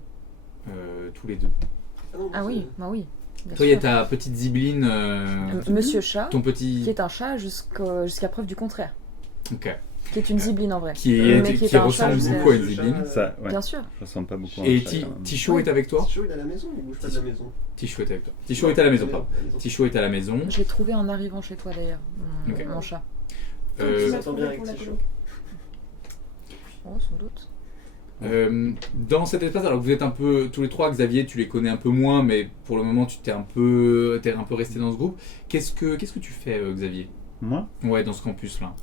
tous les deux? Ah oui, bah oui. bien Toi, il y a sûr. ta petite Zibeline, Monsieur Chat, ton qui petit... est un chat jusqu'à preuve du contraire. Ok. Qui est une Zibeline en vrai. Qui Mais qui est un ressemble chat, beaucoup à une c'est- Zibeline. Ça, ouais. Bien sûr. Je ressemble pas beaucoup à un Et chat, quand même. Ticho est avec toi? Ticho, il est à la maison, il bouge pas de la maison. Ticho est avec toi. Ticho est à la maison, pardon. Ticho est à la maison. Je l'ai trouvé en arrivant chez toi d'ailleurs, Ok. mon chat. Euh, Ça s'entend bien avec Pour la Ticho. coloc. Oh, sans doute. Dans cet espace, alors que vous êtes un peu tous les trois, Xavier, tu les connais un peu moins, mais pour le moment, tu t'es un peu resté dans ce groupe. Qu'est-ce que tu fais, Xavier? Moi Ouais, dans ce campus-là.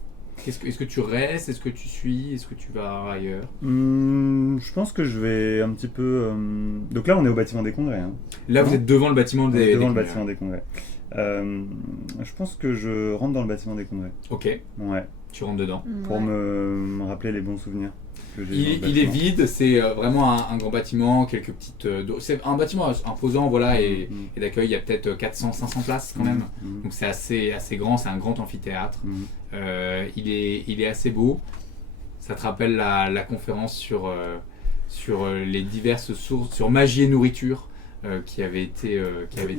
Est-ce que tu restes? Est-ce que tu suis? Est-ce que tu vas ailleurs? Je pense que je vais un petit peu. Donc là, on est au bâtiment des congrès. Hein. Là, vous Non. êtes devant le bâtiment On est des devant le congrès. bâtiment des congrès. Je pense que je rentre dans le bâtiment des congrès. Ok, Ouais. tu rentres dedans. Pour Ouais. me rappeler les bons souvenirs que j'ai. dans le Il est bâtiment. vide, c'est vraiment un grand bâtiment, quelques petites... c'est un bâtiment imposant, voilà, et d'accueil, il y a peut-être 400-500 places quand même. Donc c'est assez grand, c'est un grand amphithéâtre. Il est assez beau. Ça te rappelle la conférence sur les diverses sources, sur magie et nourriture qui avait été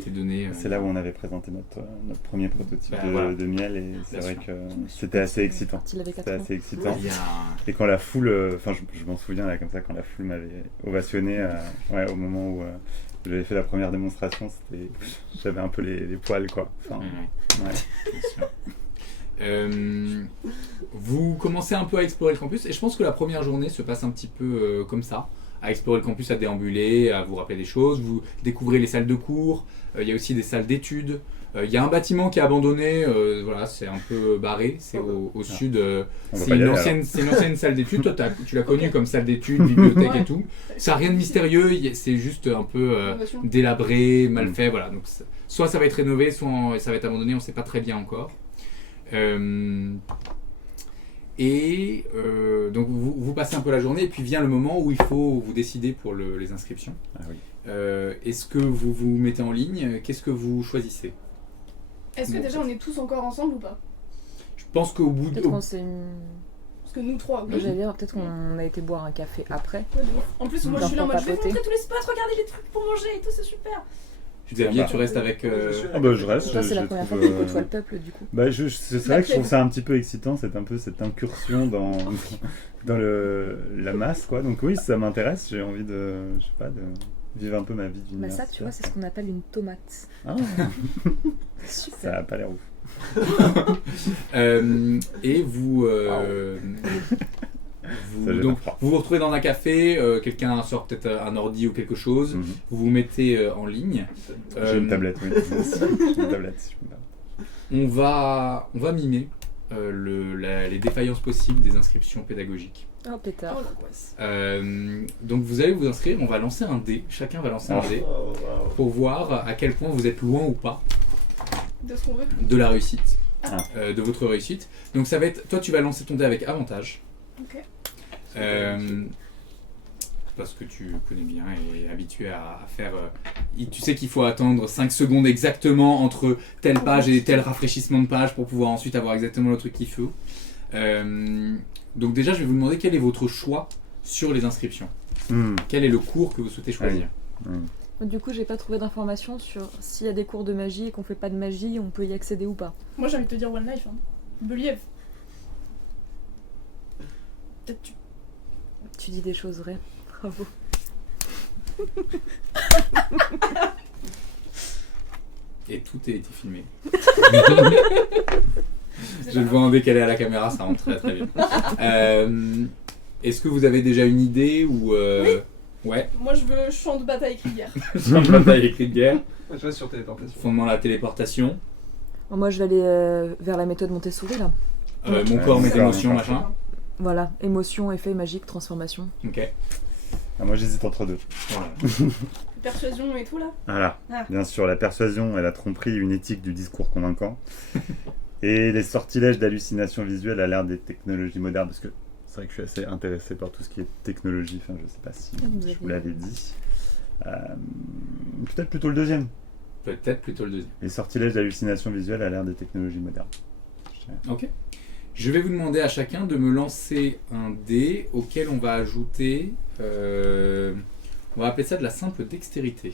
donnée. C'est là où on avait présenté notre premier prototype Bah, de, voilà. de miel et c'est Bien vrai sûr. que c'était assez excitant. Quand il avait 4 C'était ans. assez excitant. Il y a Et quand la foule, enfin je m'en souviens là comme ça, quand la foule m'avait ovationné ouais, au moment où j'avais fait la première démonstration, j'avais un peu les poils quoi. Enfin, Ouais, ouais. bien sûr. Vous commencez un peu à explorer le campus et je pense que la première journée se passe un petit peu comme ça, à explorer le campus, à déambuler, à vous rappeler des choses, vous découvrez les salles de cours, il y a aussi des salles d'études, il y a un bâtiment qui est abandonné, voilà, c'est un peu barré, c'est au sud, On va c'est pas y une aller, ancienne salle d'études, toi tu l'as connue comme salle d'études, bibliothèque et Ouais. tout, ça n'a rien de mystérieux, c'est juste un peu Innovation. délabré, mal fait, voilà, donc soit ça va être rénové, soit ça va être abandonné, on ne sait pas très bien encore. Et donc vous passez un peu la journée et puis vient le moment où il faut vous décider pour les inscriptions. Ah oui. Est-ce que vous vous mettez en ligne? Qu'est-ce que vous choisissez? Est-ce que déjà on est tous encore ensemble ou pas? Je pense qu'au bout Peut-être qu'on s'est une... Parce que nous trois, oui. J'allais dire, peut-être qu'on a été boire un café après. Ouais, de ouf. En plus, moi je Genre suis là en pour mode je vais vous papoter. montrer tous les spots, regardez les trucs pour manger et tout, c'est super. Xavier, Sympa. tu restes avec... Ah bah je reste. Ça, c'est la je première fois trouve, que tu côtoies le peuple, du coup. Bah, c'est vrai que je trouve ça un petit peu excitant, c'est un peu cette incursion dans la masse, quoi. Donc oui, ça m'intéresse, j'ai envie de, je sais pas, de vivre un peu ma vie Bah d'universitaire. ça, tu vois, c'est ce qu'on appelle une tomate. Ah, Super. ça a pas l'air ouf. Et vous... Ça gêne donc, pas. vous vous retrouvez dans un café, quelqu'un sort peut-être un ordi ou quelque chose, Mhm. vous vous mettez en ligne. J'ai une tablette, oui. J'ai une tablette, si je peux me permettre. On va mimer les défaillances possibles des inscriptions pédagogiques. Oh, pétard. Oh l'angoisse. Donc vous allez vous inscrire, on va lancer un dé, chacun va lancer un dé Oh, wow. pour voir à quel point vous êtes loin ou pas De ce qu'on veut. de la réussite, Ah. de votre réussite. Donc ça va être, toi tu vas lancer ton dé avec avantage. Ok. Parce que tu connais bien et est habitué à faire... tu sais qu'il faut attendre 5 secondes exactement entre telle page et tel rafraîchissement de page pour pouvoir ensuite avoir exactement le truc qu'il faut. Donc déjà, je vais vous demander quel est votre choix sur les inscriptions. Quel est le cours que vous souhaitez choisir? Du coup, j'ai pas trouvé d'informations sur s'il y a des cours de magie et qu'on fait pas de magie, on peut y accéder ou pas. Moi j'ai envie de te dire One Life. Hein. Believ. Peut-être tu. Tu dis des choses vraies. Bravo. Et tout a été filmé. Je le vois en décalé à la caméra, ça rentre très très bien. Est-ce que vous avez déjà une idée ou Oui. Ouais. Moi je veux champ de bataille cri de guerre. Sur le bataille écrit de guerre, Je reste sur téléportation. fondement la téléportation, Bon, moi, je vais aller vers la méthode Montessori, là. mon corps, mes Ouais, émotions, d'accord. machin. Voilà, émotion, effet magique, transformation. Ok. Ah, moi j'hésite entre deux. Voilà. Persuasion et tout là. Voilà, Ah. bien sûr, la persuasion et la tromperie, une éthique du discours convaincant. Et les sortilèges d'hallucination visuelle à l'ère des technologies modernes, parce que c'est vrai que je suis assez intéressé par tout ce qui est technologie, enfin je sais pas si je vous l'avais dit. Peut-être plutôt le deuxième. Peut-être plutôt le deuxième. Les sortilèges d'hallucination visuelle à l'ère des technologies modernes. Ok. Je vais vous demander à chacun de me lancer un dé auquel on va ajouter... on va appeler ça de la simple dextérité.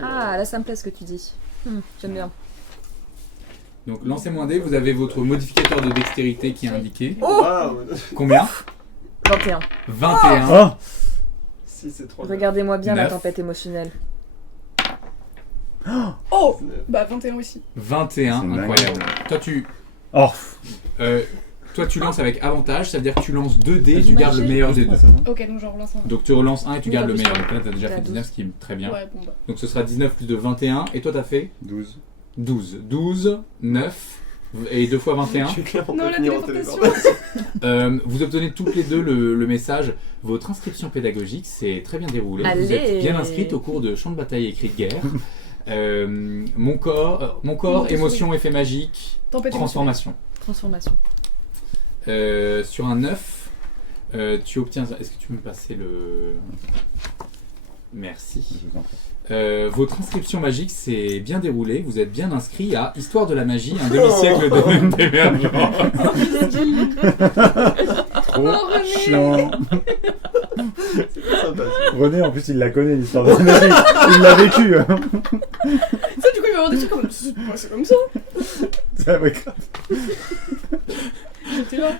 Ah, là, ça me plaît ce que tu dis. J'aime bien. Donc lancez-moi un dé, vous avez votre modificateur de dextérité qui est indiqué. Waouh. Combien? 21. 21. Oh Si, c'est trop. Regardez-moi bien la 9. tempête émotionnelle. Oh bah 21 aussi. 21, C'est dingue. incroyable. Oh Toi tu lances avec avantage, ça veut dire que tu lances 2 dés et tu Vous gardes le marchez. meilleur des deux. Ok donc j'en relance un. Donc tu relances un et tu Oui, gardes le t'as meilleur. plus Donc là t'as déjà T'as fait 19, 12. ce qui est très bien. Ouais bon bah. Donc ce sera 19 plus de 21. Et toi t'as fait 12. 12. 12, 9 et 2 fois 21. Je suis clairement Non, pas la fini en téléportation. téléportation. Vous obtenez toutes les deux le message. Votre inscription pédagogique s'est très bien déroulée. Vous Allez. êtes bien inscrite au cours de champ de bataille et cris de guerre. Mon corps, émotion, effet magique, Tempête transformation. Transformation. Sur un 9, tu obtiens... Est-ce que tu peux me passer le... Merci. Je vous en prie. Votre inscription magique s'est bien déroulée. Vous êtes bien inscrit à Histoire de la magie, un demi-siècle d'émergence. Trop Oh, René. chiant. C'est pas sympa. René, en plus, il la connaît, l'histoire de la magie. Il l'a vécu. Ça du coup il va y avoir des trucs comme c'est comme ça. Ça, ouais, grave. J'étais là.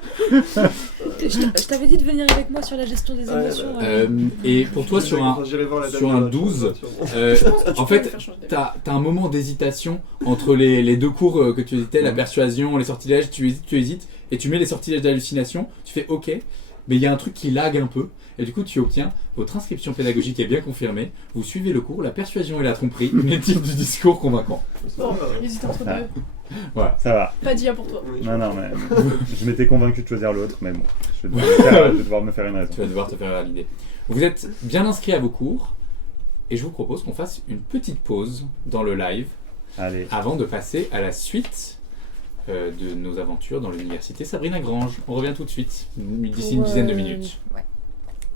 Je t'avais dit de venir avec moi sur la gestion des émotions. Et pour toi, sur un 12, en fait, t'as un moment d'hésitation entre les deux cours que tu hésitais, la persuasion, les sortilèges, tu hésites, et tu mets les sortilèges d'hallucination, tu fais ok, mais il y a un truc qui lag un peu, et du coup tu obtiens votre inscription pédagogique est bien confirmée, vous suivez le cours, la persuasion et la tromperie, une éthique du discours convaincant. Bon, hésite entre Ah. deux. Voilà. Ça va. Pas d'IA pour toi. Non, non, mais je m'étais convaincu de choisir l'autre, mais bon, je vais devoir me faire une raison. Tu vas devoir te faire valider. Vous êtes bien inscrit à vos cours, et je vous propose qu'on fasse une petite pause dans le live Allez. avant de passer à la suite de nos aventures dans l'université Sabrina Grange. On revient tout de suite, d'ici une dizaine de minutes. Ouais.